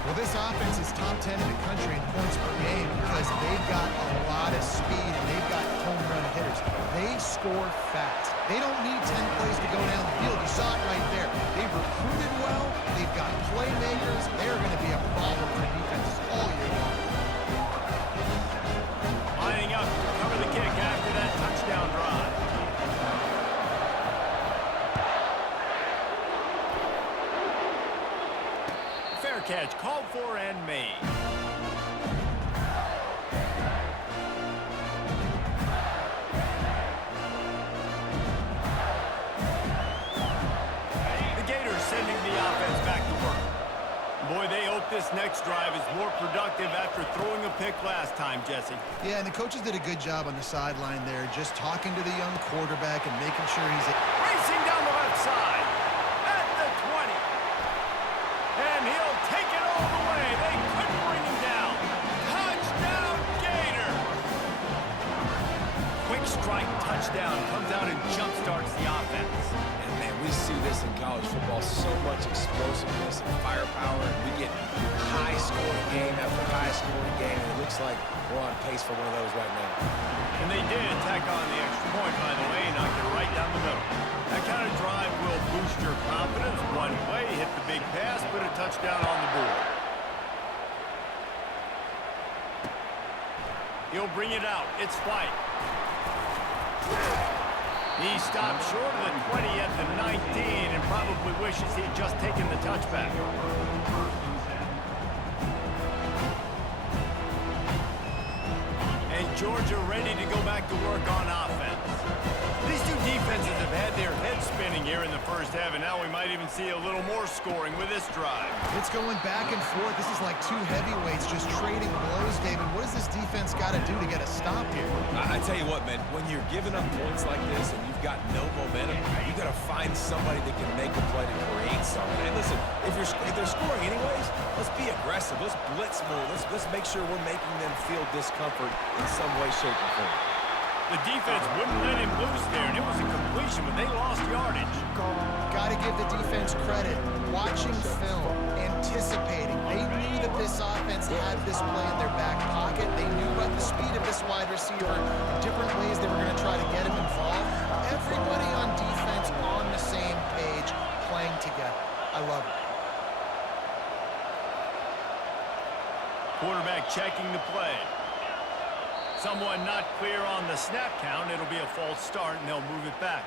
Well, this offense is top 10 in the country in points per game because they've got a lot of speed and they've got home run hitters. They score fast. They don't need 10 plays to go down the field. You saw it right there. They've recruited well. They've got playmakers. They're going to be a problem for defenses all year long. Lining up to cover the kick after that touchdown drive. Fair catch called for and made. Sending the offense back to work. Boy, they hope this next drive is more productive after throwing a pick last time, Jesse. Yeah, and the coaches did a good job on the sideline there, just talking to the young quarterback and making sure he's... Racing down the left side at the 20. And he'll take it all the way. They couldn't bring him down. Touchdown, Gator! Quick strike touchdown comes out and jump-starts the offense. We see this in college football, so much explosiveness and firepower, and we get high-scoring game after high-scoring game, and it looks like we're on pace for one of those right now. And they did tack on the extra point, by the way, knocked it right down the middle. That kind of drive will boost your confidence. One play, hit the big pass, put a touchdown on the board. He'll bring it out. It's White. He stopped short of the 20 at the 19 and probably wishes he'd just taken the touchback. And Georgia ready to go back to work on offense. These two defenses have had their heads spinning here in the first half, and now we might even see a little more scoring with this drive. It's going back and forth. This is like two heavyweights just trading blows, David. What does this defense got to do to get a stop here? I tell you what, man, when you're giving up points like this and you've got no momentum, you got to find somebody that can make a play to create something. And listen, if they're scoring anyways, let's be aggressive. Let's blitz more. Let's make sure we're making them feel discomfort in some way, shape, or form. The defense wouldn't let him loose there, and it was a completion, but they lost yardage. Got to give the defense credit. Watching film, anticipating. They knew that this offense had this play in their back pocket. They knew about the speed of this wide receiver, different ways they were going to try to get him involved. Everybody on defense on the same page, playing together. I love it. Quarterback checking the play. Someone not clear on the snap count. It'll be a false start, and they'll move it back.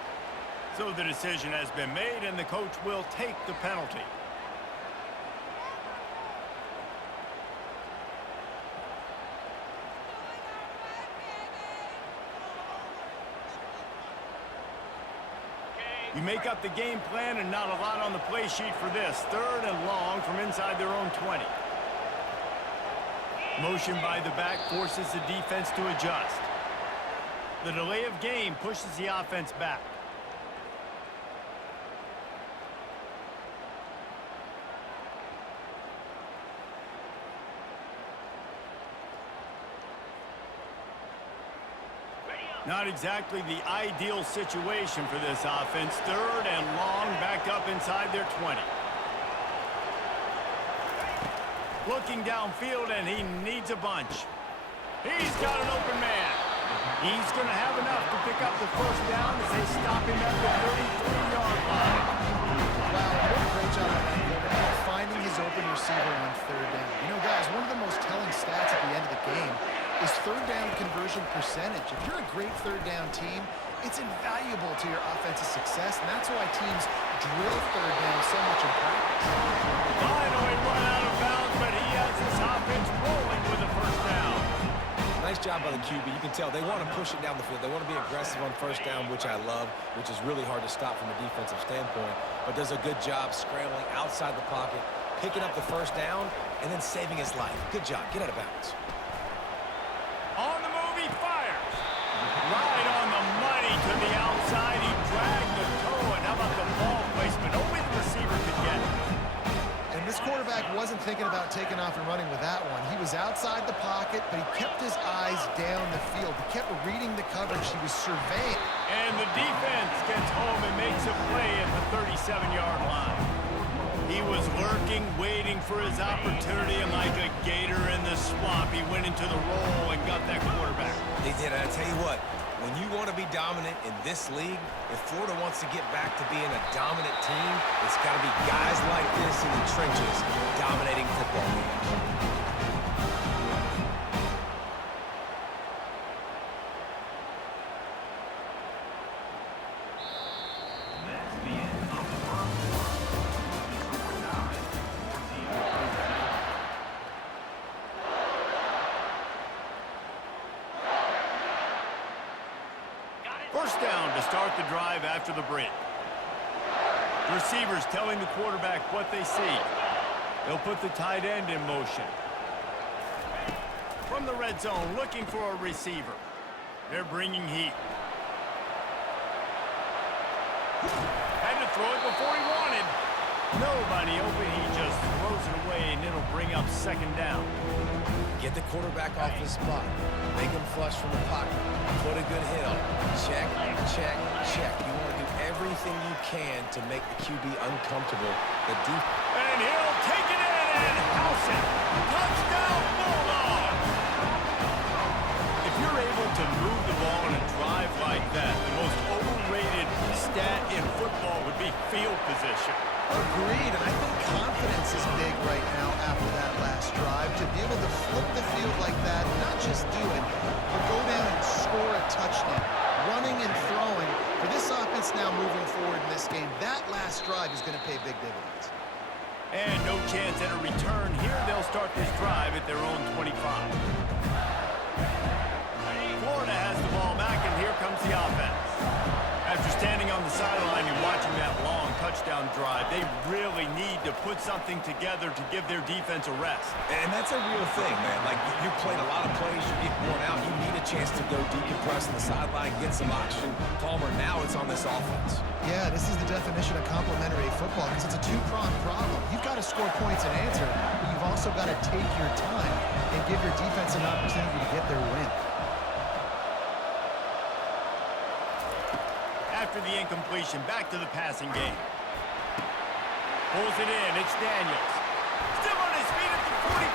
So the decision has been made, and the coach will take the penalty. You make up the game plan, and not a lot on the play sheet for this. 3rd and long from inside their own 20. Motion by the back forces the defense to adjust. The delay of game pushes the offense back. Not exactly the ideal situation for this offense. 3rd and long, back up inside their 20. Looking downfield, and he needs a bunch. He's got an open man. He's going to have enough to pick up the first down as they stop him at the 33-yard line. Wow, what a great job by that quarterback, finding his open receiver on 3rd down. You know, guys, one of the most telling stats at the end of the game is 3rd down conversion percentage. If you're a great 3rd down team, it's invaluable to your offensive success, and that's why teams drill 3rd down so much in practice. Finally run out of bounds, but he has his offense rolling with a first down. Nice job by the QB. You can tell they want to push it down the field. They want to be aggressive on first down, which I love, which is really hard to stop from a defensive standpoint, but does a good job scrambling outside the pocket, picking up the first down, and then saving his life. Good job. Get out of bounds. On the move, he fires. Right on the money to the outside. He dragged the toe, and how about the ball placement? Only the receiver could get it. And this quarterback wasn't thinking about taking off and running with that one. He was outside the pocket, but he kept his eyes down the field. He kept reading the coverage. He was surveying. And the defense gets home and makes a play at the 37-yard line. He was lurking, waiting for his opportunity, and like a gator in the swamp, he went into the roll and got that quarterback. They did. I tell you what, when you want to be dominant in this league, if Florida wants to get back to being a dominant team, it's got to be guys like this in the trenches dominating football games. First down to start the drive after the break. Receivers telling the quarterback what they see. They'll put the tight end in motion. From the red zone, looking for a receiver. They're bringing heat. Had to throw it before he wanted. Nobody open. He just throws it away, and it'll bring up 2nd down. Get the quarterback off his spot. Make him flush from the pocket. Put a good hit on him. Check, check, check. You want to do everything you can to make the QB uncomfortable. And he'll take it in and house it. Touchdown, Bulldogs! If you're able to move the ball in a drive like that, the most overrated stat in football would be field position. Agreed, and I think confidence is big right now after that last drive. To be able to flip the field like that, not just do it, but go down and score a touchdown. Running and throwing. For this offense now moving forward in this game, that last drive is going to pay big dividends. And no chance at a return here. They'll start this drive at their own 25. Florida has the ball back, and here comes the offense. After standing on the sideline and watching that long touchdown drive, they really need to put something together to give their defense a rest. And that's a real thing, man. Like, you played a lot of plays, you get worn out, you need a chance to go decompress on the sideline, get some oxygen. Palmer, now it's on this offense. Yeah, this is the definition of complementary football because it's a two-pronged problem. You've got to score points and answer, but you've also got to take your time and give your defense an opportunity to get their win. After the incompletion, back to the passing game. Pulls it in, it's Daniels. Still on his feet at the 45.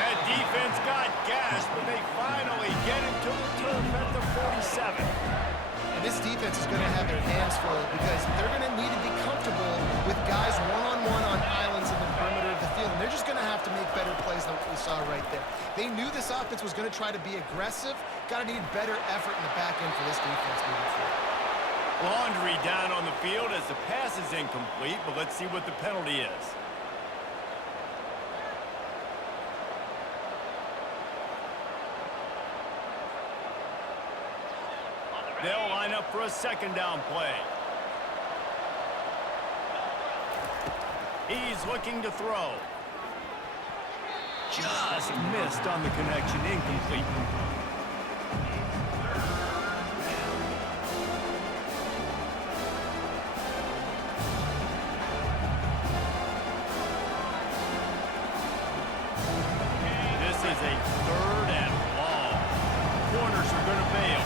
That defense got gashed, but they finally get him to the turf at the 47. And this defense is going to have their hands full because they're going to need to be comfortable with guys one-on-one on islands in the perimeter of the field. And they're just going to have to make better plays than what we saw right there. They knew this offense was going to try to be aggressive. Got to need better effort in the back end for this defense moving forward. Laundry down on the field as the pass is incomplete, but let's see what the penalty is. They'll line up for a second down play. He's looking to throw. Just missed on the connection, incomplete. This is a 3rd and long. Corners are going to bail.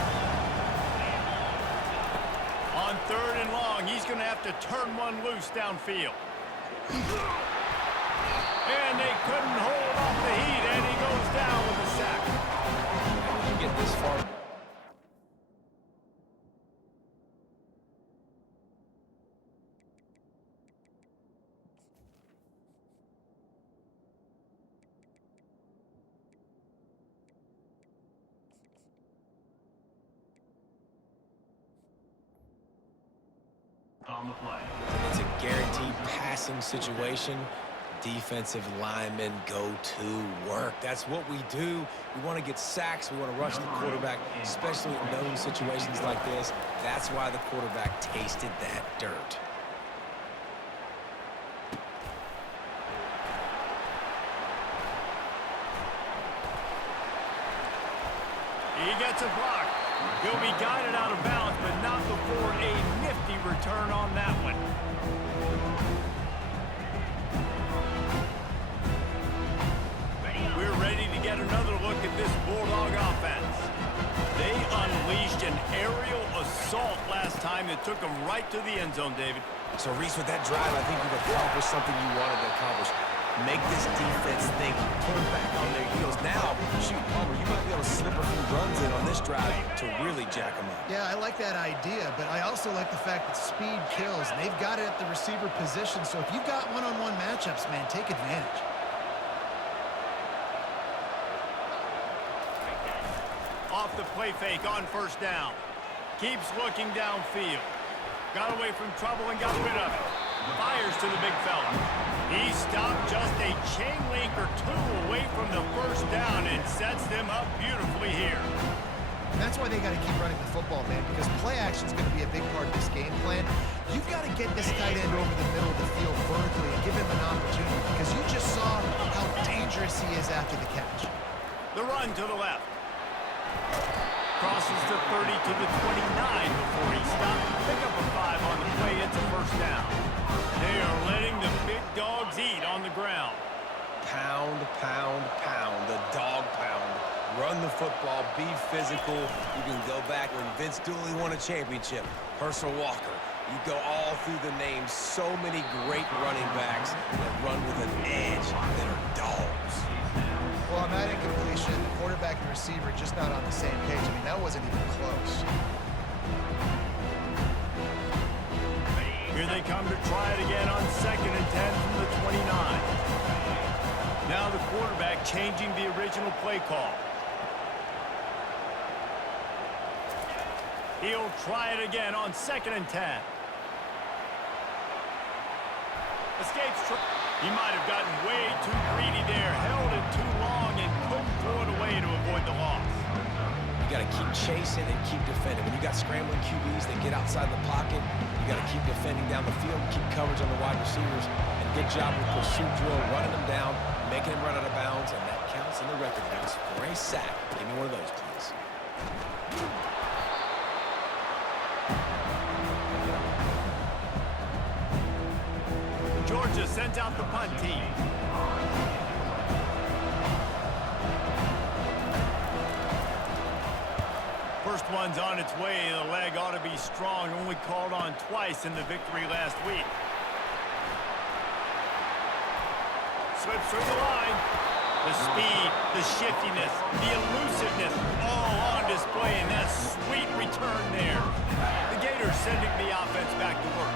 On 3rd and long, he's going to have to turn one loose downfield. And they couldn't hold off the heat, and he goes down with a sack. You get this far. On the play. It's a guaranteed passing situation. Defensive linemen go to work. That's what we do. We want to get sacks. We want to rush the quarterback, especially in known situations like this. That's why the quarterback tasted that dirt. He gets a block. He'll be guided out of bounds, but not before a nifty return on that one. We're ready to get another look at this Bulldog offense. They unleashed an aerial assault last time that took them right to the end zone, David. So, Reese, with that drive, I think you've accomplished something you wanted to accomplish. Make this defense think, put them back on their heels. Now, shoot, Palmer, you might be able to slip a few runs in on this drive to really jack them up. Yeah, I like that idea, but I also like the fact that speed kills, and they've got it at the receiver position. So if you've got one-on-one matchups, man, take advantage. Off the play fake on 1st down. Keeps looking downfield. Got away from trouble and got rid of it. Fires to the big fella. He stopped just a chain link or 2 away from the 1st down and sets them up beautifully here. And that's why they got to keep running the football, man, because play action is going to be a big part of this game plan. You've got to get this tight end over the middle of the field vertically and give him an opportunity because you just saw how dangerous he is after the catch. The run to the left. Crosses the 30 to the 29 before he stopped. Pick up a 5 on the play. It's a 1st down. They are letting the big dogs eat on the ground. Pound, pound, pound. The dog pound. Run the football. Be physical. You can go back when Vince Dooley won a championship. Herschel Walker. You go all through the names. So many great running backs that run with an edge that are dogs. Well, on that incompletion, the quarterback and receiver just not on the same page. I mean, that wasn't even close. Here they come to try it again on 2nd and 10 from the 29. Now the quarterback changing the original play call. He'll try it again on 2nd and 10. Escapes. He might have gotten way too greedy there, held it too long, and couldn't throw it away to avoid the loss. You got to keep chasing and keep defending. When you got scrambling QBs that get outside the pocket, you got to keep defending down the field, keep coverage on the wide receivers, and good job with pursuit drill, running them down, making them run out of bounds, and that counts in the record books for a sack. Give me one of those, please. Georgia sends out the punt team. First one's on its way. The leg ought to be strong. Only called on twice in the victory last week. Slips through the line. The speed, the shiftiness, the elusiveness, all on display in that sweet return there. The Gators sending the offense back to work.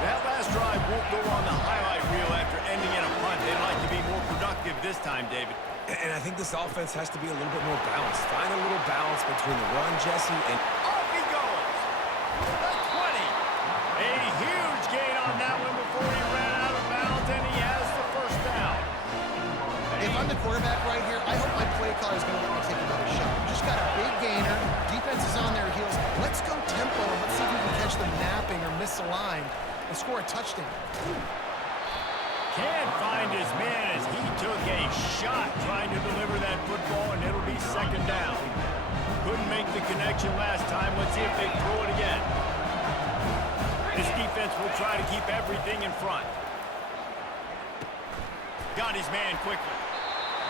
That last drive won't go on the highlight reel after ending in a punt. They'd like to be more productive this time, David. And I think this offense has to be a little bit more balanced. Find a little balance between the run, Jesse, and... Off he goes! The 20! A huge gain on that one before he ran out of bounds, and he has the first down. If I'm the quarterback right here, I hope my play caller is going to let me take another shot. Just got a big gainer. Defense is on their heels. Let's go tempo, and let's see if we can catch them napping or misaligned and score a touchdown. Can't find his man as he took a shot trying to deliver that football, and it'll be second down. Couldn't make the connection last time. Let's see if they throw it again. This defense will try to keep everything in front. Got his man quickly.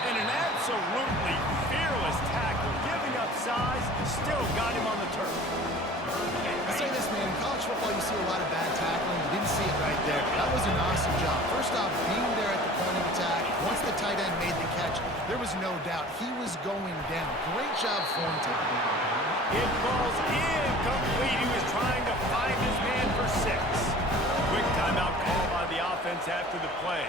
And an absolutely fearless tackle, giving up size, still got him on the turf. I'll say this, man, in college football you see a lot of bad tackling. You didn't see it right there. That was an awesome job. First off, being there at the point of attack. Once the tight end made the catch, there was no doubt he was going down. Great job for him to be. It falls incomplete. He was trying to find his man for 6. Quick timeout call by the offense after the play.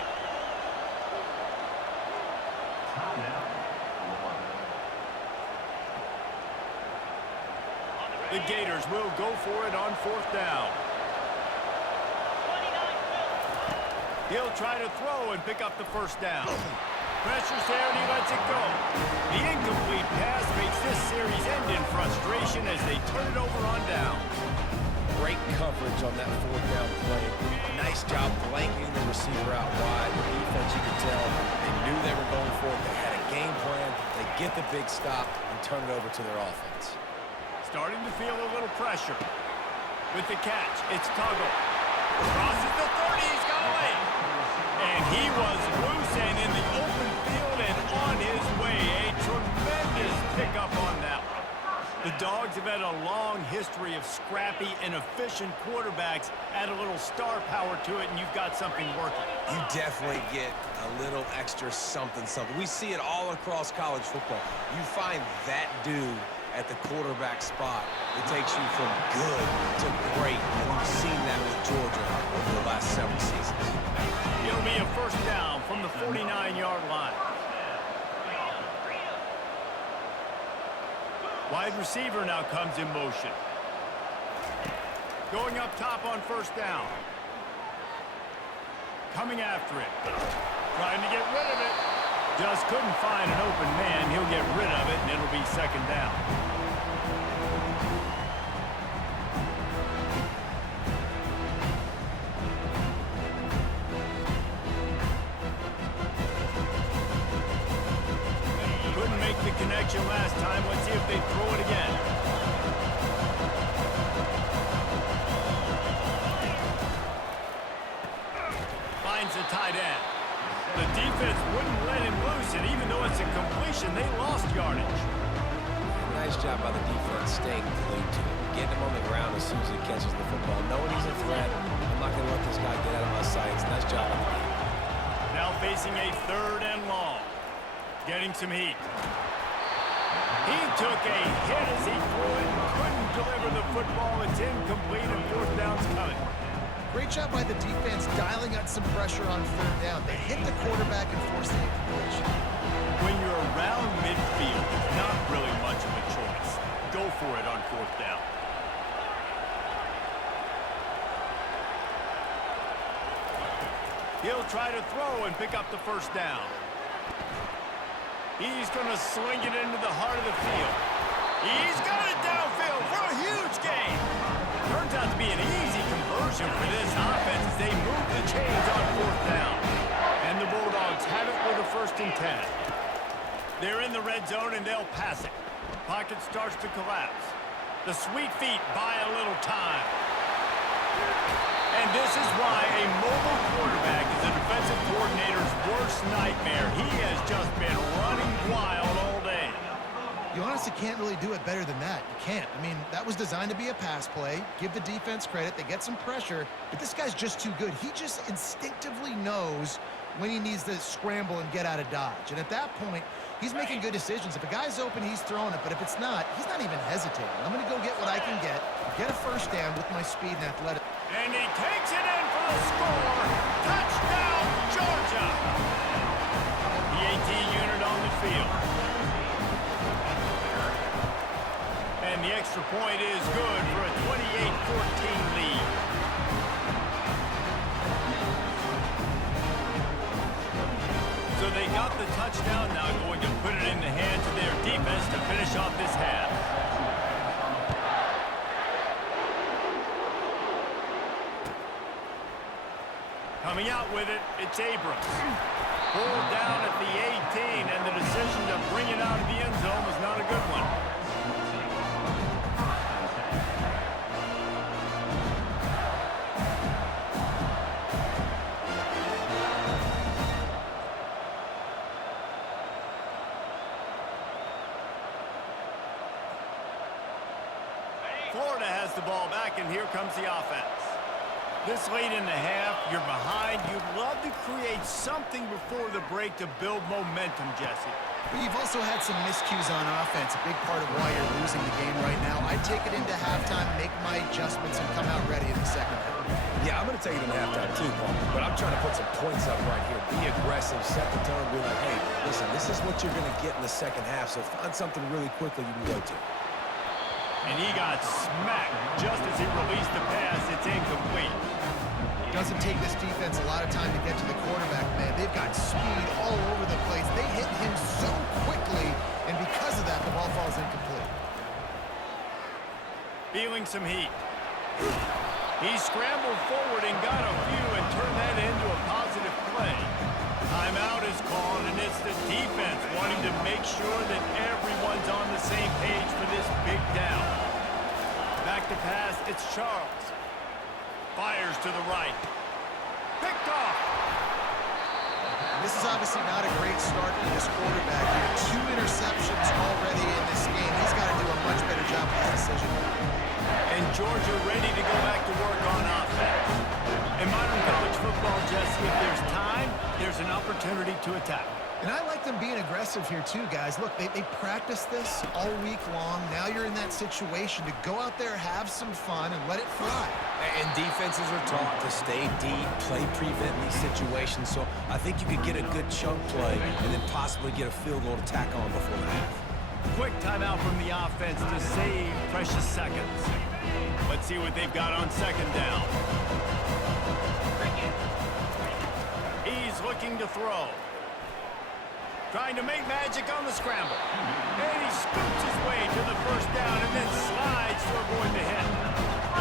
The Gators will go for it on 4th down. He'll try to throw and pick up the first down. Pressure's there and he lets it go. The incomplete pass makes this series end in frustration as they turn it over on down. Great coverage on that 4th down play. Nice job blanketing the receiver out wide. The defense, you could tell, they knew they were going for it. They had a game plan. They get the big stop and turn it over to their offense. Starting to feel a little pressure. With the catch, it's Tuggle. Crosses the 30, he's got away. And he was loose and in the open field and on his way. A tremendous pickup on that one. The Dogs have had a long history of scrappy and efficient quarterbacks. Add a little star power to it and you've got something working. You definitely get a little extra something. We see it all across college football. You find that dude at the quarterback spot, it takes you from good to great, and we've seen that with Georgia over the last several seasons. It'll be a first down from the 49-yard line. Wide receiver now comes in motion. Going up top on first down. Coming after it. Trying to get rid of it. Just couldn't find an open man. He'll get rid of it, and it'll be second down. Couldn't make the connection last time. Let's see if they throw it again. Finds the tight end. The defense wouldn't let him loose, and even though it's a completion, they lost yardage. Nice job by the defense staying glued to him, getting him on the ground as soon as he catches the football. Knowing he's a threat, I'm not going to let this guy get out of my sights. Nice job by the defense. Now facing a 3rd and long. Getting some heat. He took a hit as he threw it, couldn't deliver the football. It's incomplete, and 4th down's coming. Great job by the defense dialing out some pressure on 3rd down. They hit the quarterback and forced the incompletion. When you're around midfield, it's not really much of a choice. Go for it on 4th down. He'll try to throw and pick up the first down. He's going to sling it into the heart of the field. He's got it downfield for a huge gain. Turns out to be an easy conversion for this offense as they move the chains on 4th down. And the Bulldogs have it with a 1st and 10. They're in the red zone and they'll pass it. Pocket starts to collapse. The sweet feet buy a little time. And this is why a mobile quarterback is a defensive coordinator's worst nightmare. He has just been running wild all day. You honestly can't really do it better than that. You can't. I mean, that was designed to be a pass play. Give the defense credit. They get some pressure. But this guy's just too good. He just instinctively knows when he needs to scramble and get out of dodge. And at that point, he's making good decisions. If a guy's open, he's throwing it. But if it's not, he's not even hesitating. I'm going to go get what I can get a 1st down with my speed and athleticism. And he takes it in for the score. Touchdown, Georgia. The 18 unit on the field. And the extra point is good for a 28-14 lead. So they got the touchdown, now going to put it in the hands of their defense to finish off this half. Coming out with it, it's Abrams. Pulled down at the 18, and the decision to bring it out of the end zone was not a good one. Florida has the ball back, and here comes the offense. This late in the half, you're behind. You'd love to create something before the break to build momentum, Jesse. But you've also had some miscues on offense, a big part of why you're losing the game right now. I take it into halftime, make my adjustments, and come out ready in the 2nd half. Yeah, I'm going to take it in halftime too, Paul. But I'm trying to put some points up right here. Be aggressive, set the tone, be like, hey, listen, this is what you're going to get in the 2nd half, so find something really quickly you can go to. And he got smacked just as he released the pass. It's incomplete. It doesn't take this defense a lot of time to get to the quarterback, man. They've got speed all over the place. They hit him so quickly, and because of that, the ball falls incomplete. Feeling some heat. He scrambled forward and got a few and turned that into a positive play. Timeout is called, and it's the defense wanting to make sure that everyone's on the same page for this big down. Back to pass, it's Charles. Fires to the right. Picked off. This is obviously not a great start for this quarterback. He had 2 interceptions already in this game. He's got to do a much better job with his decision. And Georgia ready to go back to work on offense. In modern college football, Jesse, if there's time, there's an opportunity to attack. And I like them being aggressive here too, guys. Look, they practiced this all week long. Now you're in that situation to go out there, have some fun, and let it fly. And defenses are taught to stay deep, play prevent in these situations. So I think you could get a good chunk play and then possibly get a field goal to tack on before the half. Quick timeout from the offense to save precious seconds. Let's see what they've got on 2nd down. He's looking to throw. Trying to make magic on the scramble. And he scoops his way to the 1st down and then slides to avoid the hit.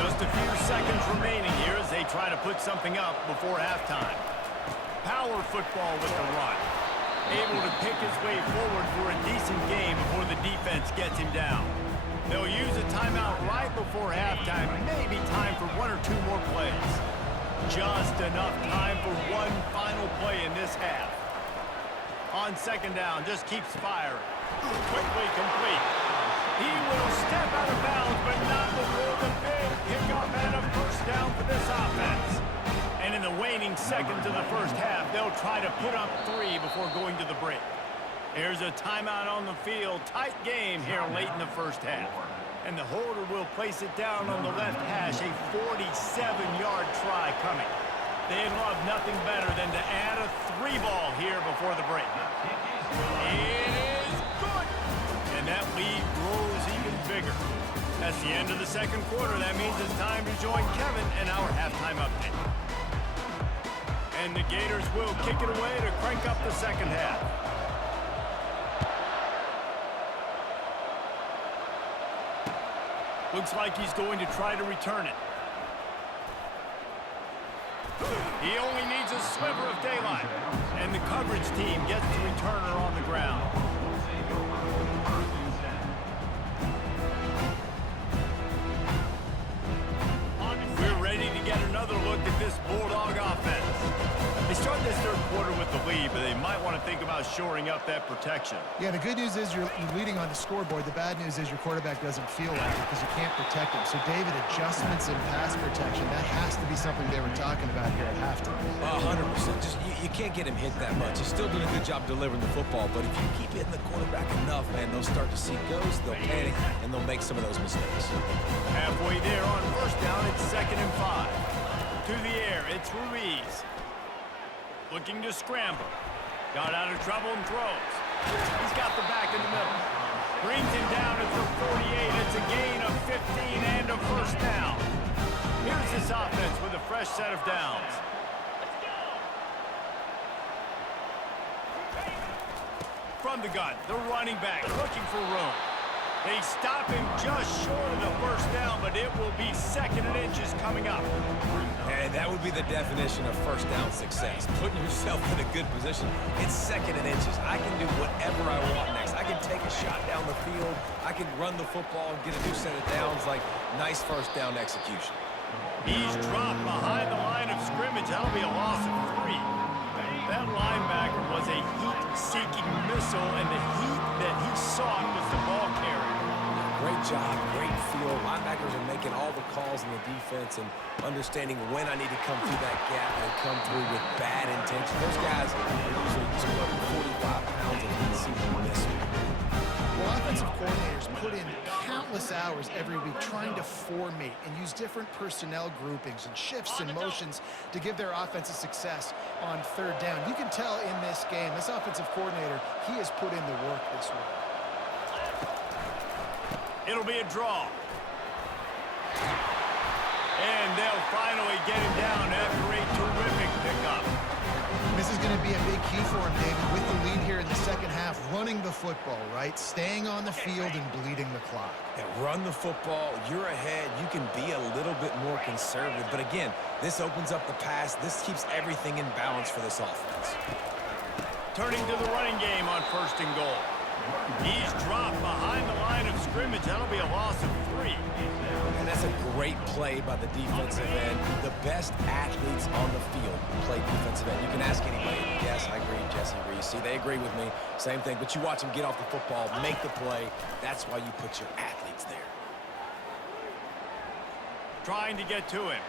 Just a few seconds remaining here as they try to put something up before halftime. Power football with the run. Able to pick his way forward for a decent game before the defense gets him down. They'll use a timeout right before halftime. Maybe time for 1 or 2 more plays. Just enough time for one final play in this half. On 2nd down, just keeps firing. Quickly complete. He will step out of bounds, but not before the big kickoff and a 1st down for this offense. And in the waning seconds of the 1st half, they'll try to put up 3 before going to the break. Here's a timeout on the field. Tight game here late in the 1st half. And the holder will place it down on the left hash. A 47-yard try coming. They'd love nothing better than to add a 3-ball here before the break. It is good! And that lead grows even bigger. That's the end of the 2nd quarter. That means it's time to join Kevin in our halftime update. And the Gators will kick it away to crank up the 2nd half. Looks like he's going to try to return it. He only needs a sliver of daylight. And the coverage team gets the returner on the ground. We're ready to get another look at this Bulldog offense. They start this third quarter with the lead, but they might want to think about shoring up that protection. Yeah, the good news is you're leading on the scoreboard. The bad news is your quarterback doesn't feel like it because you can't protect him. So, David, adjustments in pass protection, that has to be something they were talking about here at halftime. 100%. Just you can't get him hit that much. He's still doing a good job delivering the football, but if you keep hitting the quarterback enough, man, they'll start to see ghosts, they'll panic, and they'll make some of those mistakes. Halfway there on first down, it's 2nd and 5. To the air, it's Ruiz. Looking to scramble. Got out of trouble and throws. He's got the back in the middle. Brings him down at the 48. It's a gain of 15 and a first down. Here's this offense with a fresh set of downs. From the gun, the running back looking for room. They stop him just short of the first down, but it will be 2nd and inches coming up. And that would be the definition of first down success. Putting yourself in a good position. It's 2nd and inches. I can do whatever I want next. I can take a shot down the field. I can run the football and get a new set of downs. Like, nice first down execution. He's dropped behind the line of scrimmage. That'll be a loss of 3. That linebacker was a heat-seeking missile, and the heat that he sought was the ball carrier. Great job, great feel. Linebackers are making all the calls in the defense and understanding when I need to come through that gap and come through with bad intention. Those guys are usually 245 pounds and you see them miss them. Well, offensive coordinators put in countless hours every week trying to formate and use different personnel groupings and shifts and motions to give their offense a success on third down. You can tell in this game, this offensive coordinator, he has put in the work this week. It'll be a draw. And they'll finally get him down after a terrific pickup. This is going to be a big key for him, David, with the lead here in the second half, running the football, right? Staying on the field and bleeding the clock. Yeah, run the football. You're ahead. You can be a little bit more conservative. But again, this opens up the pass. This keeps everything in balance for this offense. Turning to the running game on 1st and goal. He's dropped behind the line of scrimmage. That'll be a loss of 3. And that's a great play by the defensive end. The best athletes on the field play defensive end. You can ask anybody. Yes, I agree, Jesse Reese. See, they agree with me. Same thing. But you watch them get off the football, make the play. That's why you put your athletes there. Trying to get to him.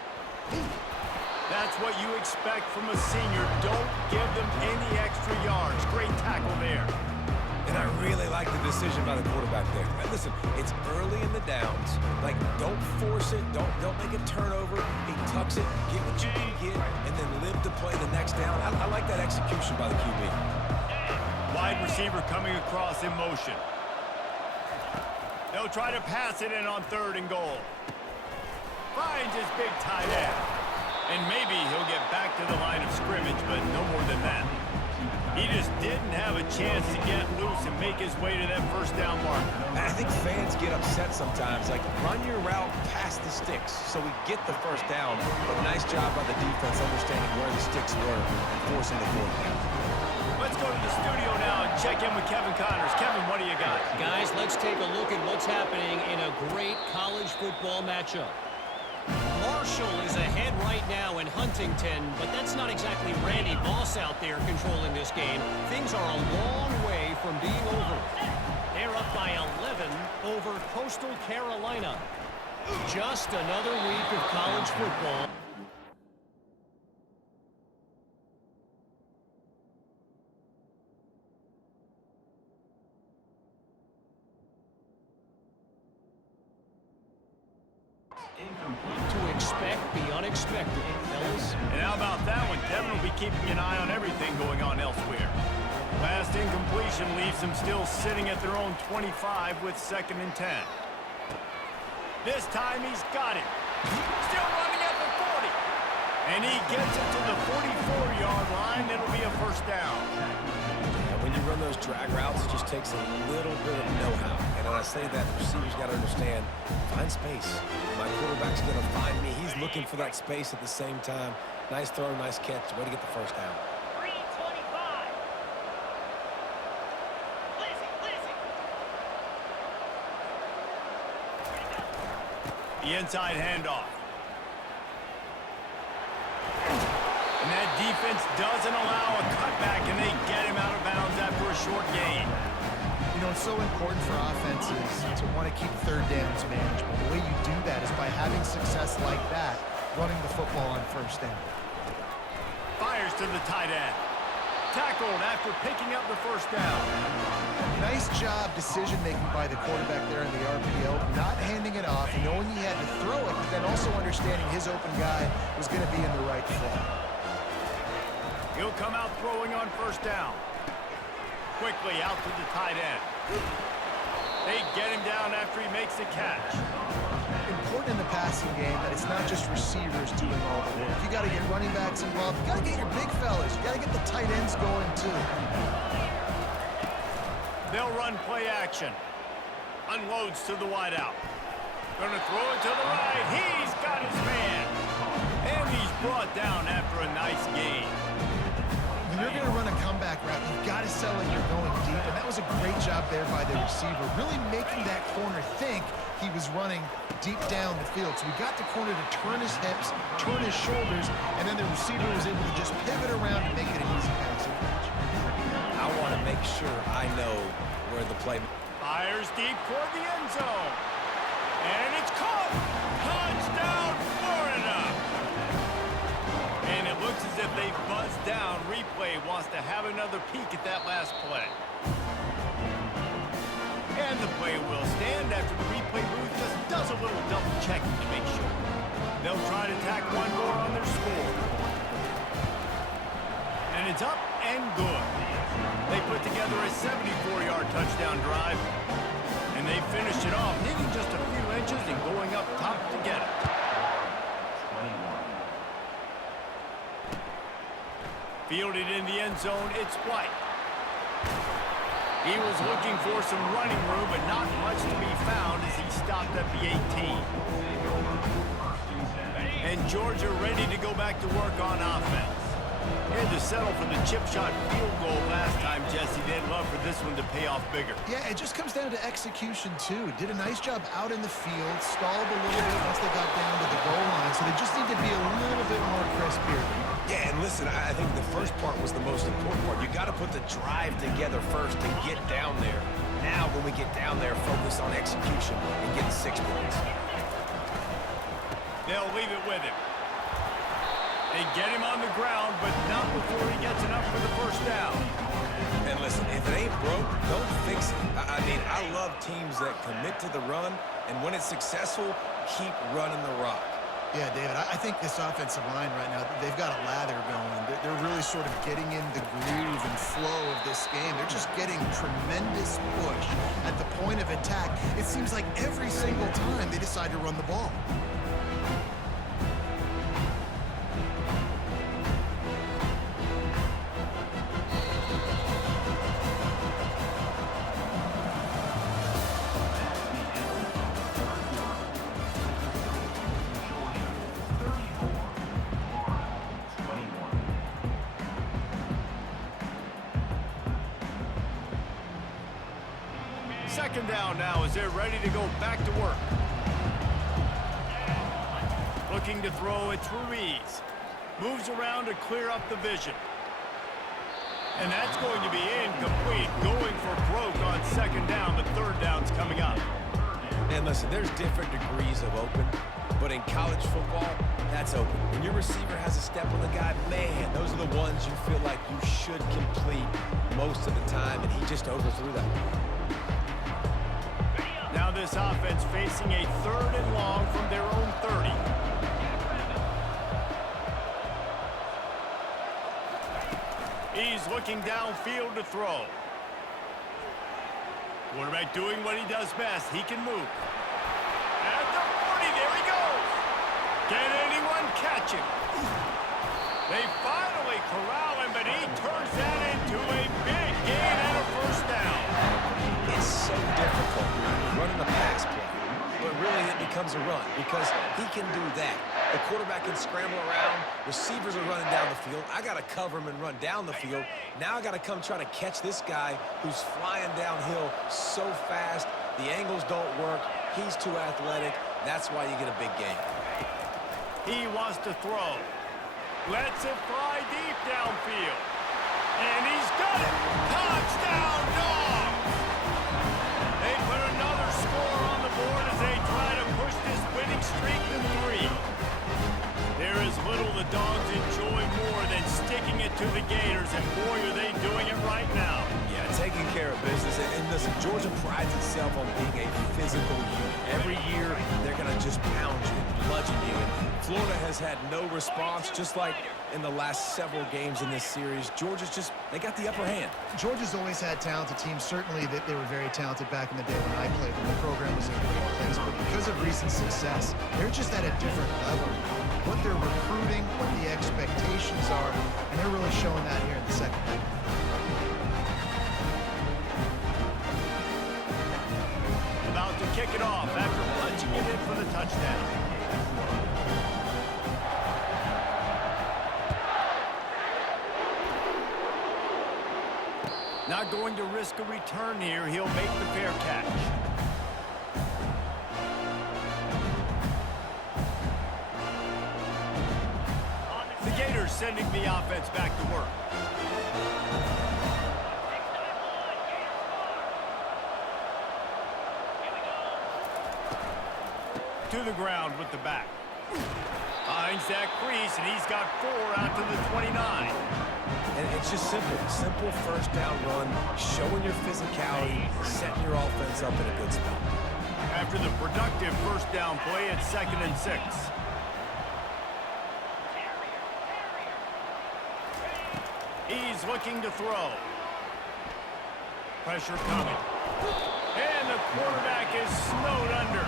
That's what you expect from a senior. Don't give them any extra yards. Great tackle there. And I really like the decision by the quarterback there. And listen, it's early in the downs. Like, don't force it. Don't make a turnover. He tucks it, get what you can get, and then live to play the next down. I like that execution by the QB. Wide receiver coming across in motion. They'll try to pass it in on 3rd and goal. Finds his big tight end. And maybe he'll get back to the line of scrimmage, but no more than that. He just didn't have a chance to get loose and make his way to that first down mark. I think fans get upset sometimes. Like, run your route past the sticks so we get the first down. But nice job by the defense understanding where the sticks were and forcing the 4th down. Let's go to the studio now and check in with Kevin Connors. Kevin, what do you got? Guys, let's take a look at what's happening in a great college football matchup. Marshall is ahead right now in Huntington, but that's not exactly Randy Moss out there controlling this game. Things are a long way from being over. They're up by 11 over Coastal Carolina. Just another week of college football. To expect the unexpected, fellas. And how about that one? Kevin will be keeping an eye on everything going on elsewhere. Last incompletion leaves them still sitting at their own 25 with 2nd and 10. This time he's got it. Still running at the 40. And he gets it to the 44-yard line. It'll be a first down. When you run those drag routes, it just takes a little bit of know-how. And And I say that the receiver's got to understand, find space. My quarterback's going to find me. He's looking for that space at the same time. Nice throw, nice catch. Way to get the first down. 325. The inside handoff. And that defense doesn't allow a cutback, and they get him out of bounds after a short gain. You know, it's so important for offenses to want to keep third downs manageable. The way you do that is by having success like that, running the football on first down. Fires to the tight end. Tackled after picking up the first down. Nice job decision-making by the quarterback there in the RPO, not handing it off, knowing he had to throw it, but then also understanding his open guy was going to be in the right spot. He'll come out throwing on first down. Quickly out to the tight end. They get him down after he makes the catch. Important in the passing game that it's not just receivers doing all the work. You got to get running backs involved. You got to get your big fellas. You got to get the tight ends going too. They'll run play action. Unloads to the wideout. Gonna throw it to the right. He's got his man. And he's brought down after a nice gain. When you're going to run a comeback route, you've got to sell it you're going deep, and that was a great job there by the receiver, really making that corner think he was running deep down the field. So we got the corner to turn his hips, turn his shoulders, and then the receiver was able to just pivot around and make it an easy passing catch. I want to make sure I know where the play... Fires deep toward the end zone. And it's caught. Touchdown, Florida. And it looks as if they buzzed down. Replay wants to have another peek at that last play. And the play will stand after the replay booth just does a little double checking to make sure. They'll try to tack one more on their score. And it's up and good. They put together a 74-yard touchdown drive. And they finished it off, needing just a few inches and going up top to get it. Fielded in the end zone, it's White. He was looking for some running room, but not much to be found as he stopped at the 18. And Georgia ready to go back to work on offense. Had to settle for the chip shot field goal last time, Jesse. They'd love for this one to pay off bigger. Yeah, it just comes down to execution, too. Did a nice job out in the field, stalled a little bit once they got down to the goal line, so they just need to be a little bit more crisp here. Yeah, and listen, I think the first part was the most important part. You got to put the drive together first to get down there. Now, when we get down there, focus on execution and getting 6 points. They'll leave it with him. They get him on the ground, but not before he gets enough for the first down. And listen, if it ain't broke, don't fix it. I mean, I love teams that commit to the run, and when it's successful, keep running the rock. Yeah, David, I think this offensive line right now, they've got a lather going. They're really sort of getting in the groove and flow of this game. They're just getting tremendous push at the point of attack. It seems like every single time they decide to run the ball. Second down now as they're ready to go back to work. Looking to throw, it's Ruiz. Moves around to clear up the vision. And that's going to be incomplete. Going for broke on second down, but third down's coming up. And listen, there's different degrees of open, but in college football, that's open. When your receiver has a step on the guy, man, those are the ones you feel like you should complete most of the time, and he just overthrew that. Now this offense facing a third and long from their own 30. He's looking downfield to throw. Quarterback doing what he does best. He can move. At the 40, there he goes. Can anyone catch him? They finally corral him, but he turns that into a big gain and a first down. It's so difficult when running a pass play. But really, it becomes a run because he can do that. The quarterback can scramble around. Receivers are running down the field. I got to cover him and run down the field. Now I got to come try to catch this guy who's flying downhill so fast. The angles don't work. He's too athletic. That's why you get a big gain. He wants to throw. Lets it fly deep downfield. And he's got it. Touchdown, Dogs! They put another score on the board as they try to push this winning streak to 3. There is little the Dogs enjoy more than sticking it to the Gators, and boy, are they doing it right now. Yeah, taking care of business. And listen, Georgia prides itself on being a physical unit. Every year, they're going to just pound you, bludgeon you. And Florida has had no response, just like in the last several games in this series. Georgia's just, they got the upper hand. Georgia's always had talented teams. Certainly they were very talented back in the day when I played, when the program was in a great place. But because of recent success, they're just at a different level. What they're recruiting, what the expectations are, and they're really showing that here in the second half. About to kick it off after punching it in for the touchdown. Not going to risk a return here. He'll make the fair catch. The Gators sending the offense back to work. To the ground with the back. Finds that crease, and he's got 4 out to the 29. And it's just simple. Simple first down run, showing your physicality, setting your offense up in a good spot. After the productive first down play, it's 2nd and 6. He's looking to throw. Pressure coming. And the quarterback is snowed under.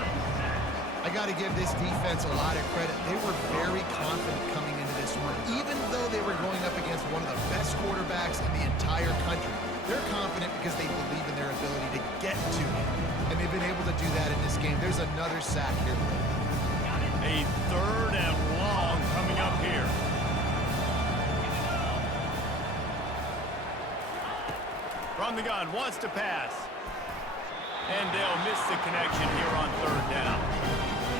I got to give this defense a lot of credit. They were very confident coming into this one, even though they were going up against one of the best quarterbacks in the entire country. They're confident because they believe in their ability to get to him, and they've been able to do that in this game. There's another sack here. A 3rd and long coming up here. From the gun, wants to pass. And they'll miss the connection here on 3rd down.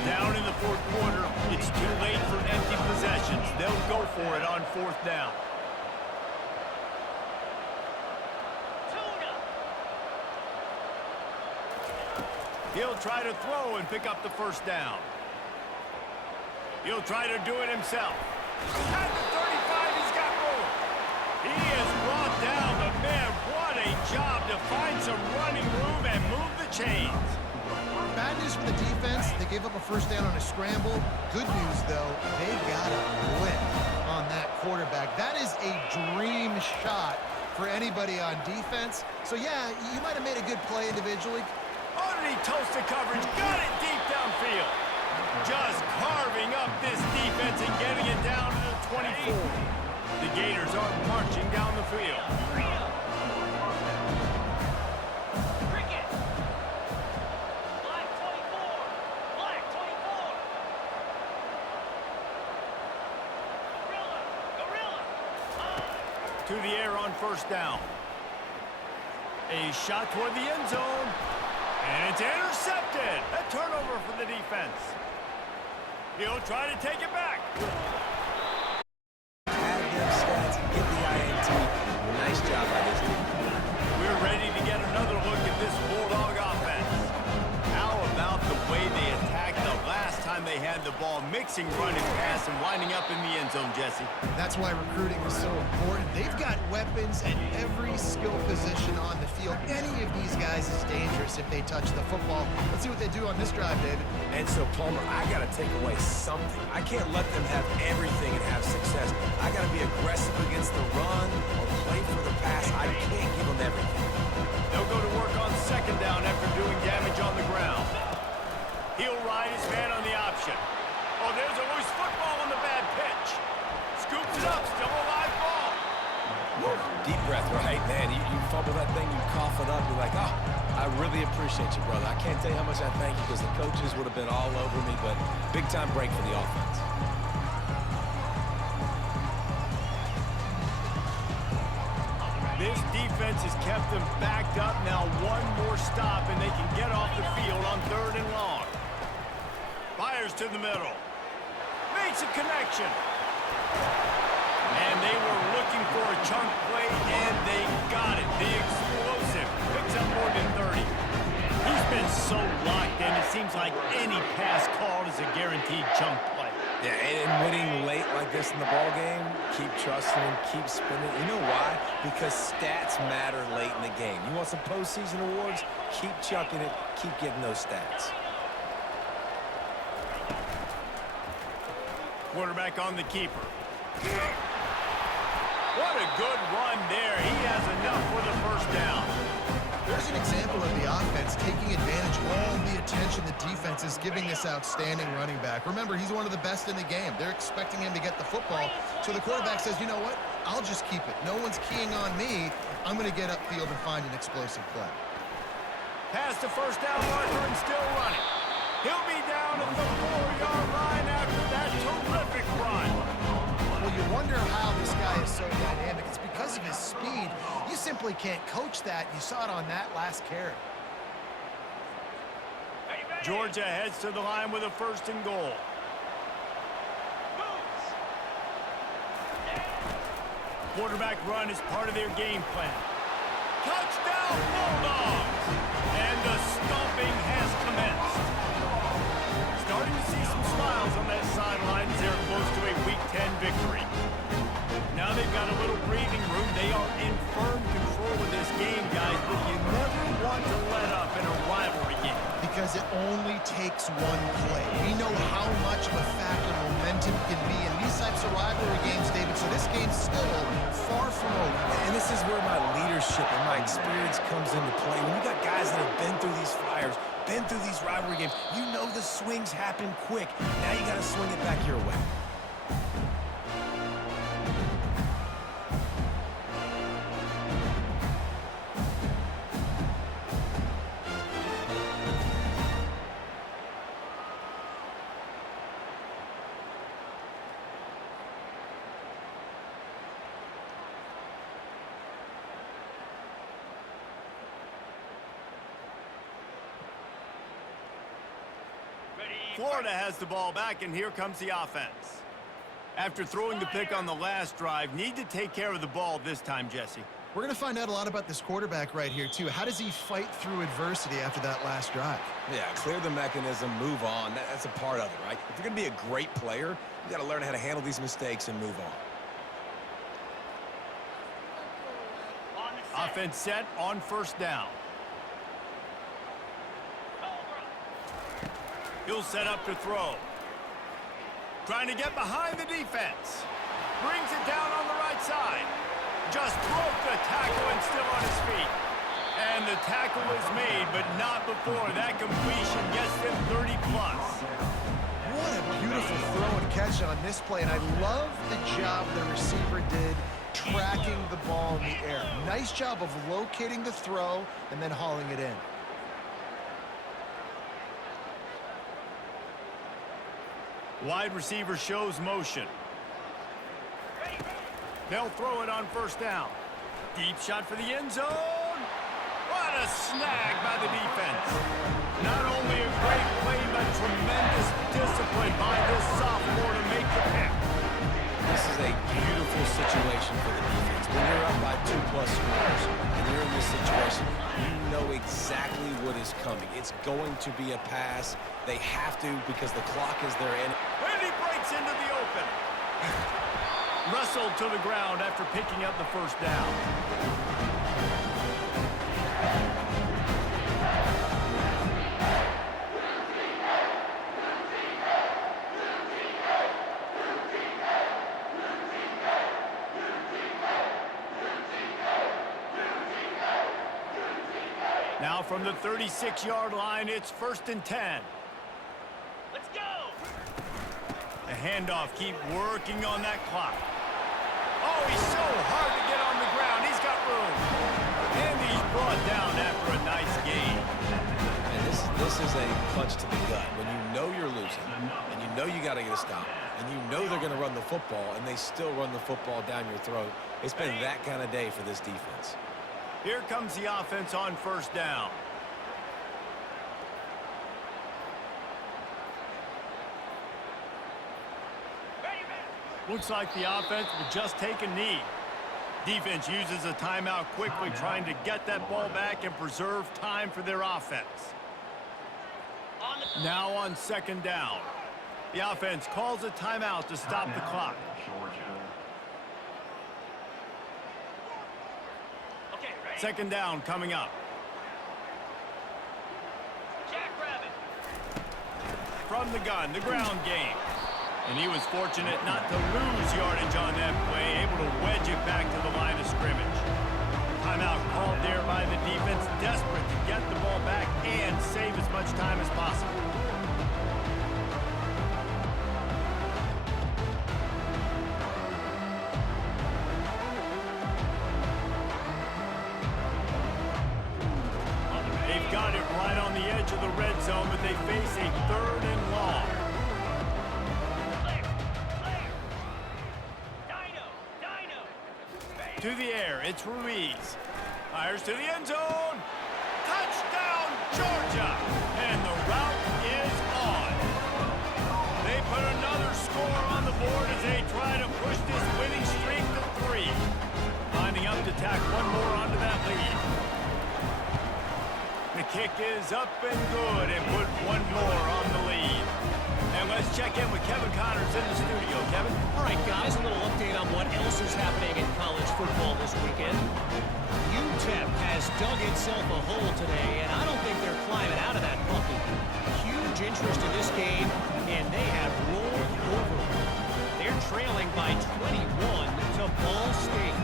Down in the 4th quarter, it's too late for empty possessions. They'll go for it on 4th down. He'll try to throw and pick up the 1st down. He'll try to do it himself. At the 35, he's got room. He has brought down the man. What a job to find some running room and move the chains. Bad news for the defense. They gave up a 1st down on a scramble. Good news, though, they got a blitz on that quarterback. That is a dream shot for anybody on defense. So, yeah, you might have made a good play individually. Underneath toasted coverage, got it deep downfield. Just carving up this defense and getting it down to the 24. The Gators are marching down the field. To the air on 1st down. A shot toward the end zone. And it's intercepted. A turnover for the defense. He'll try to take it back. Add them stats, get the INT. Nice job by this team. We're ready to get another look at this Bulldog offense. How about the way they attacked the last time they had the ball, mixing run and pass and winding up in the end zone, Jesse? That's why recruiting is so important. They've got weapons at every skill position on the field. Any of these guys is dangerous if they touch the football. Let's see what they do on this drive, David. And so, Palmer, I got to take away something. I can't let them have everything and have success. I got to be aggressive against the run or play for the pass. I can't give them everything. They'll go to work on 2nd down after doing damage on the ground. He'll ride his man on the option. Oh, there's a loose football on the bad pitch. Scoops it up, still a live ball. Woo. Deep breath, right? Man, you fumble that thing, you cough it up, you're like, oh, I really appreciate you, brother. I can't tell you how much I thank you because the coaches would have been all over me, but big-time break for the offense. This defense has kept them backed up. Now one more stop, and they can get off the field on 3rd and long. Fires to the middle. Makes a connection. And they were looking for a chunk play, and they got it. The explosive picks up more than 30. He's been so locked in, it seems like any pass called is a guaranteed chunk play. Yeah, and winning late like this in the ball game, keep trusting him, keep spinning. You know why? Because stats matter late in the game. You want some postseason awards? Keep chucking it, keep getting those stats. Quarterback on the keeper. What a good run there. He has enough for the first down. There's an example of the offense taking advantage of all the attention the defense is giving this outstanding running back. Remember, he's one of the best in the game. They're expecting him to get the football. So the quarterback says, you know what? I'll just keep it. No one's keying on me. I'm going to get upfield and find an explosive play. Past the first down marker and still running. He'll be down at the 4-yard line after that terrific run. Well, you wonder how this guy is so dynamic. It's because of his speed. You simply can't coach that. You saw it on that last carry. Georgia heads to the line with a 1st and goal. Quarterback run is part of their game plan. Touchdown Bulldogs! And the stomping has commenced. Starting to see some smiles on that sideline as they're close to a Week 10 victory. Now they've got a little breathing room. They are in firm control of this game, guys, but you never want to let up in a rivalry game. Because it only takes one play. We know how much of a factor momentum can be in these types of rivalry games, David, so this game's still far from over. And this is where my leadership and my experience comes into play. When you got guys that have been through these fires, been through these rivalry games, you know the swings happen quick. Now you got to swing it back your way. Florida has the ball back, and here comes the offense. After throwing the pick on the last drive, need to take care of the ball this time, Jesse. We're going to find out a lot about this quarterback right here, too. How does he fight through adversity after that last drive? Yeah, clear the mechanism, move on. That's a part of it, right? If you're going to be a great player, you got to learn how to handle these mistakes and move on. Offense set on 1st down. He'll set up to throw. Trying to get behind the defense. Brings it down on the right side. Just broke the tackle and still on his feet. And the tackle is made, but not before that completion gets them 30+. What a beautiful throw and catch on this play, and I love the job the receiver did tracking the ball in the air. Nice job of locating the throw and then hauling it in. Wide receiver shows motion. They'll throw it on 1st down. Deep shot for the end zone. What a snag by the defense. Not only a great play, but tremendous discipline by this sophomore to make the pick. This is a beautiful situation for the defense. When you're up by 2+ scores and you're in this situation, you know exactly what is coming. It's going to be a pass. They have to because the clock is their end. And he breaks into the open. Wrestled to the ground after picking up the 1st down. Now from the 36-yard line, it's 1st and 10. Let's go! The handoff, keep working on that clock. Oh, he's so hard to get on the ground. He's This is a punch to the gut. When you know you're losing, and you know you got to get a stop, and you know they're going to run the football, and they still run the football down your throat. It's been that kind of day for this defense. Here comes the offense on first down. Looks like the offense will just take a knee. Defense uses a timeout quickly, trying to get that ball back and preserve time for their offense. Now on second down. The offense calls a timeout to stop the clock. Second down coming up. Jackrabbit. From the gun, the ground game. And he was fortunate not to lose yardage on that play, able to wedge it back to the line of scrimmage. Timeout called there by the defense, desperate to get the ball back and save as much time as possible. They've got it right on the edge of the red zone, but they face a 3rd and long. To the air, it's Ruiz. Fires to the end zone. Touchdown, Georgia! And the route is on. They put another score on the board as they try to push this winning streak to 3. Lining up to tack one more onto that lead. The kick is up and good and put one more on the lead. And let's check in with Kevin Connors in the studio. Kevin? All right, guys, a little update on what else is happening in college football this weekend. UTEP has dug itself a hole today, and I don't think they're climbing out of that bucket. Huge interest in this game, and they have rolled over. They're trailing by 21 to Ball State.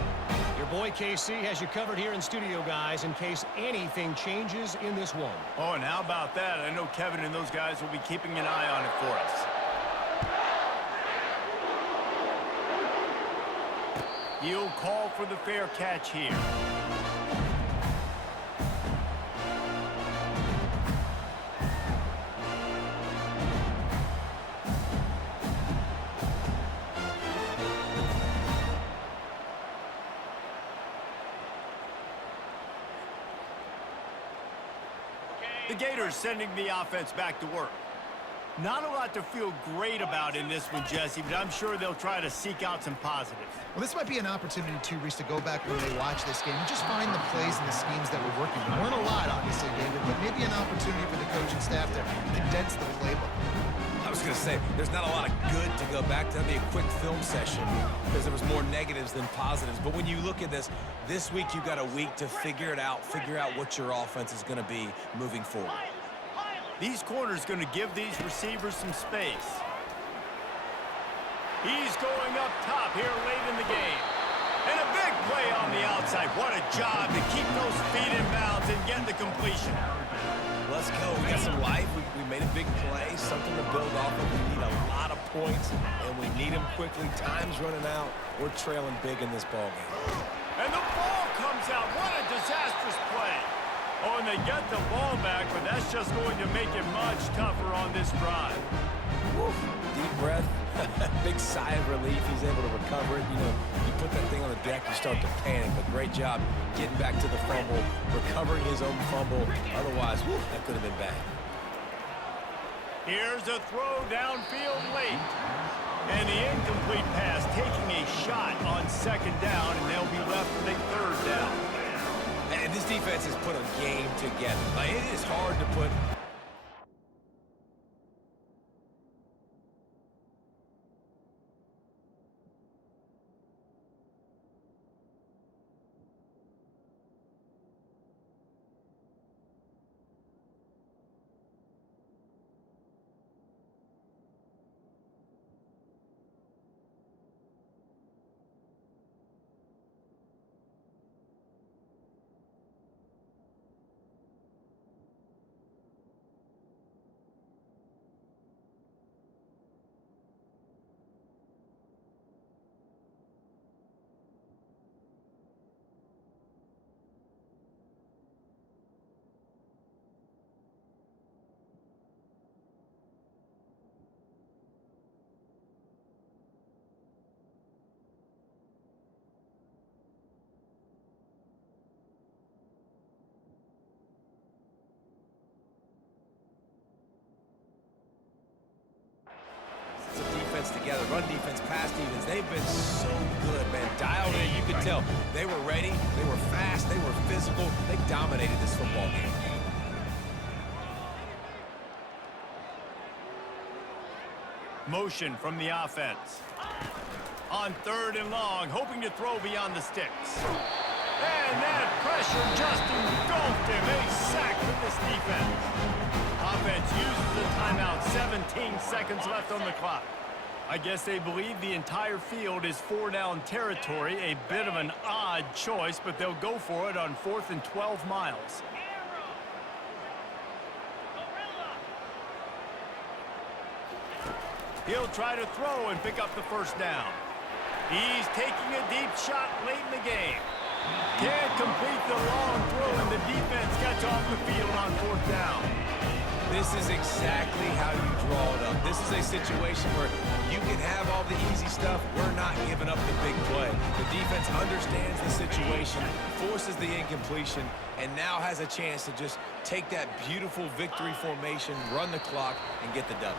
Your boy KC has you covered here in studio, guys, in case anything changes in this one. Oh, and how about that? I know Kevin and those guys will be keeping an eye on it for us. He'll call for the fair catch here. The Gators sending the offense back to work. Not a lot to feel great about in this one, Jesse, but I'm sure they'll try to seek out some positives. Well, this might be an opportunity, too, Reese, to go back when they watch this game and just find the plays and the schemes that were working. There weren't a lot, obviously, David, but maybe an opportunity for the coaching staff to condense the playbook. I was going to say, there's not a lot of good to go back to. That'd be a quick film session because there was more negatives than positives. But when you look at this week you've got a week to figure it out, figure out what your offense is going to be moving forward. These corners going to give these receivers some space. He's going up top here late in the game. And a big play on the outside. What a job to keep those feet in bounds and get the completion. Let's go. We got some life. We made a big play, something to build off of. We need a lot of points, and we need them quickly. Time's running out. We're trailing big in this ball game. And the ball comes out. What a disastrous play. Oh, and they get the ball back, but that's just going to make it much tougher on this drive. Woo. Deep breath. Big sigh of relief. He's able to recover it. You know, you put that thing on the deck, you start to panic. But great job getting back to the fumble, recovering his own fumble. Otherwise, woo, that could have been bad. Here's a throw downfield late. And the incomplete pass taking a shot on second down, and they'll be left with a 3rd down. And this defense has put a game together. Like, it is hard to put past evens. They've been so good, man. Dialed in, you could tell. They were ready, they were fast, they were physical. They dominated this football game. Motion from the offense. On 3rd and long, hoping to throw beyond the sticks. And that pressure just engulfed him. A sack with this defense. Offense uses the timeout. 17 seconds left on the clock. I guess they believe the entire field is 4-down territory. A bit of an odd choice, but they'll go for it on 4th and 12 miles. He'll try to throw and pick up the first down. He's taking a deep shot late in the game. Can't complete the long throw, and the defense gets off the field on 4th down. This is exactly how you draw it up. This is a situation where you can have all the easy stuff. We're not giving up the big play. The defense understands the situation, forces the incompletion, and now has a chance to just take that beautiful victory formation, run the clock, and get the W.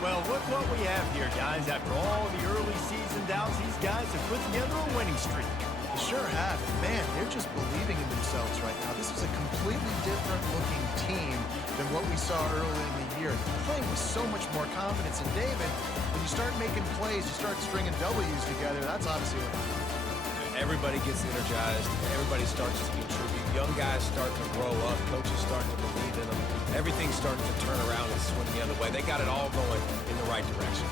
Well, look what we have here, guys. After all the early season doubts, these guys have put together a winning streak. They sure have. Man, they're just believing in themselves right now. This is a completely different looking team than what we saw early in the year. They're playing with so much more confidence. And David, when you start making plays, you start stringing W's together, that's obviously what happens. Everybody gets energized. Everybody starts to contribute. Young guys start to grow up. Coaches start to believe in them. Everything starts to turn around and swing the other way. They got it all going in the right direction.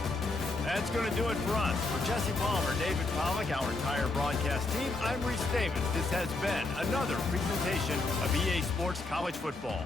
That's going to do it for us. For Jesse Palmer, David Pollack, our entire broadcast team, I'm Reese Davis. This has been another presentation of EA Sports College Football.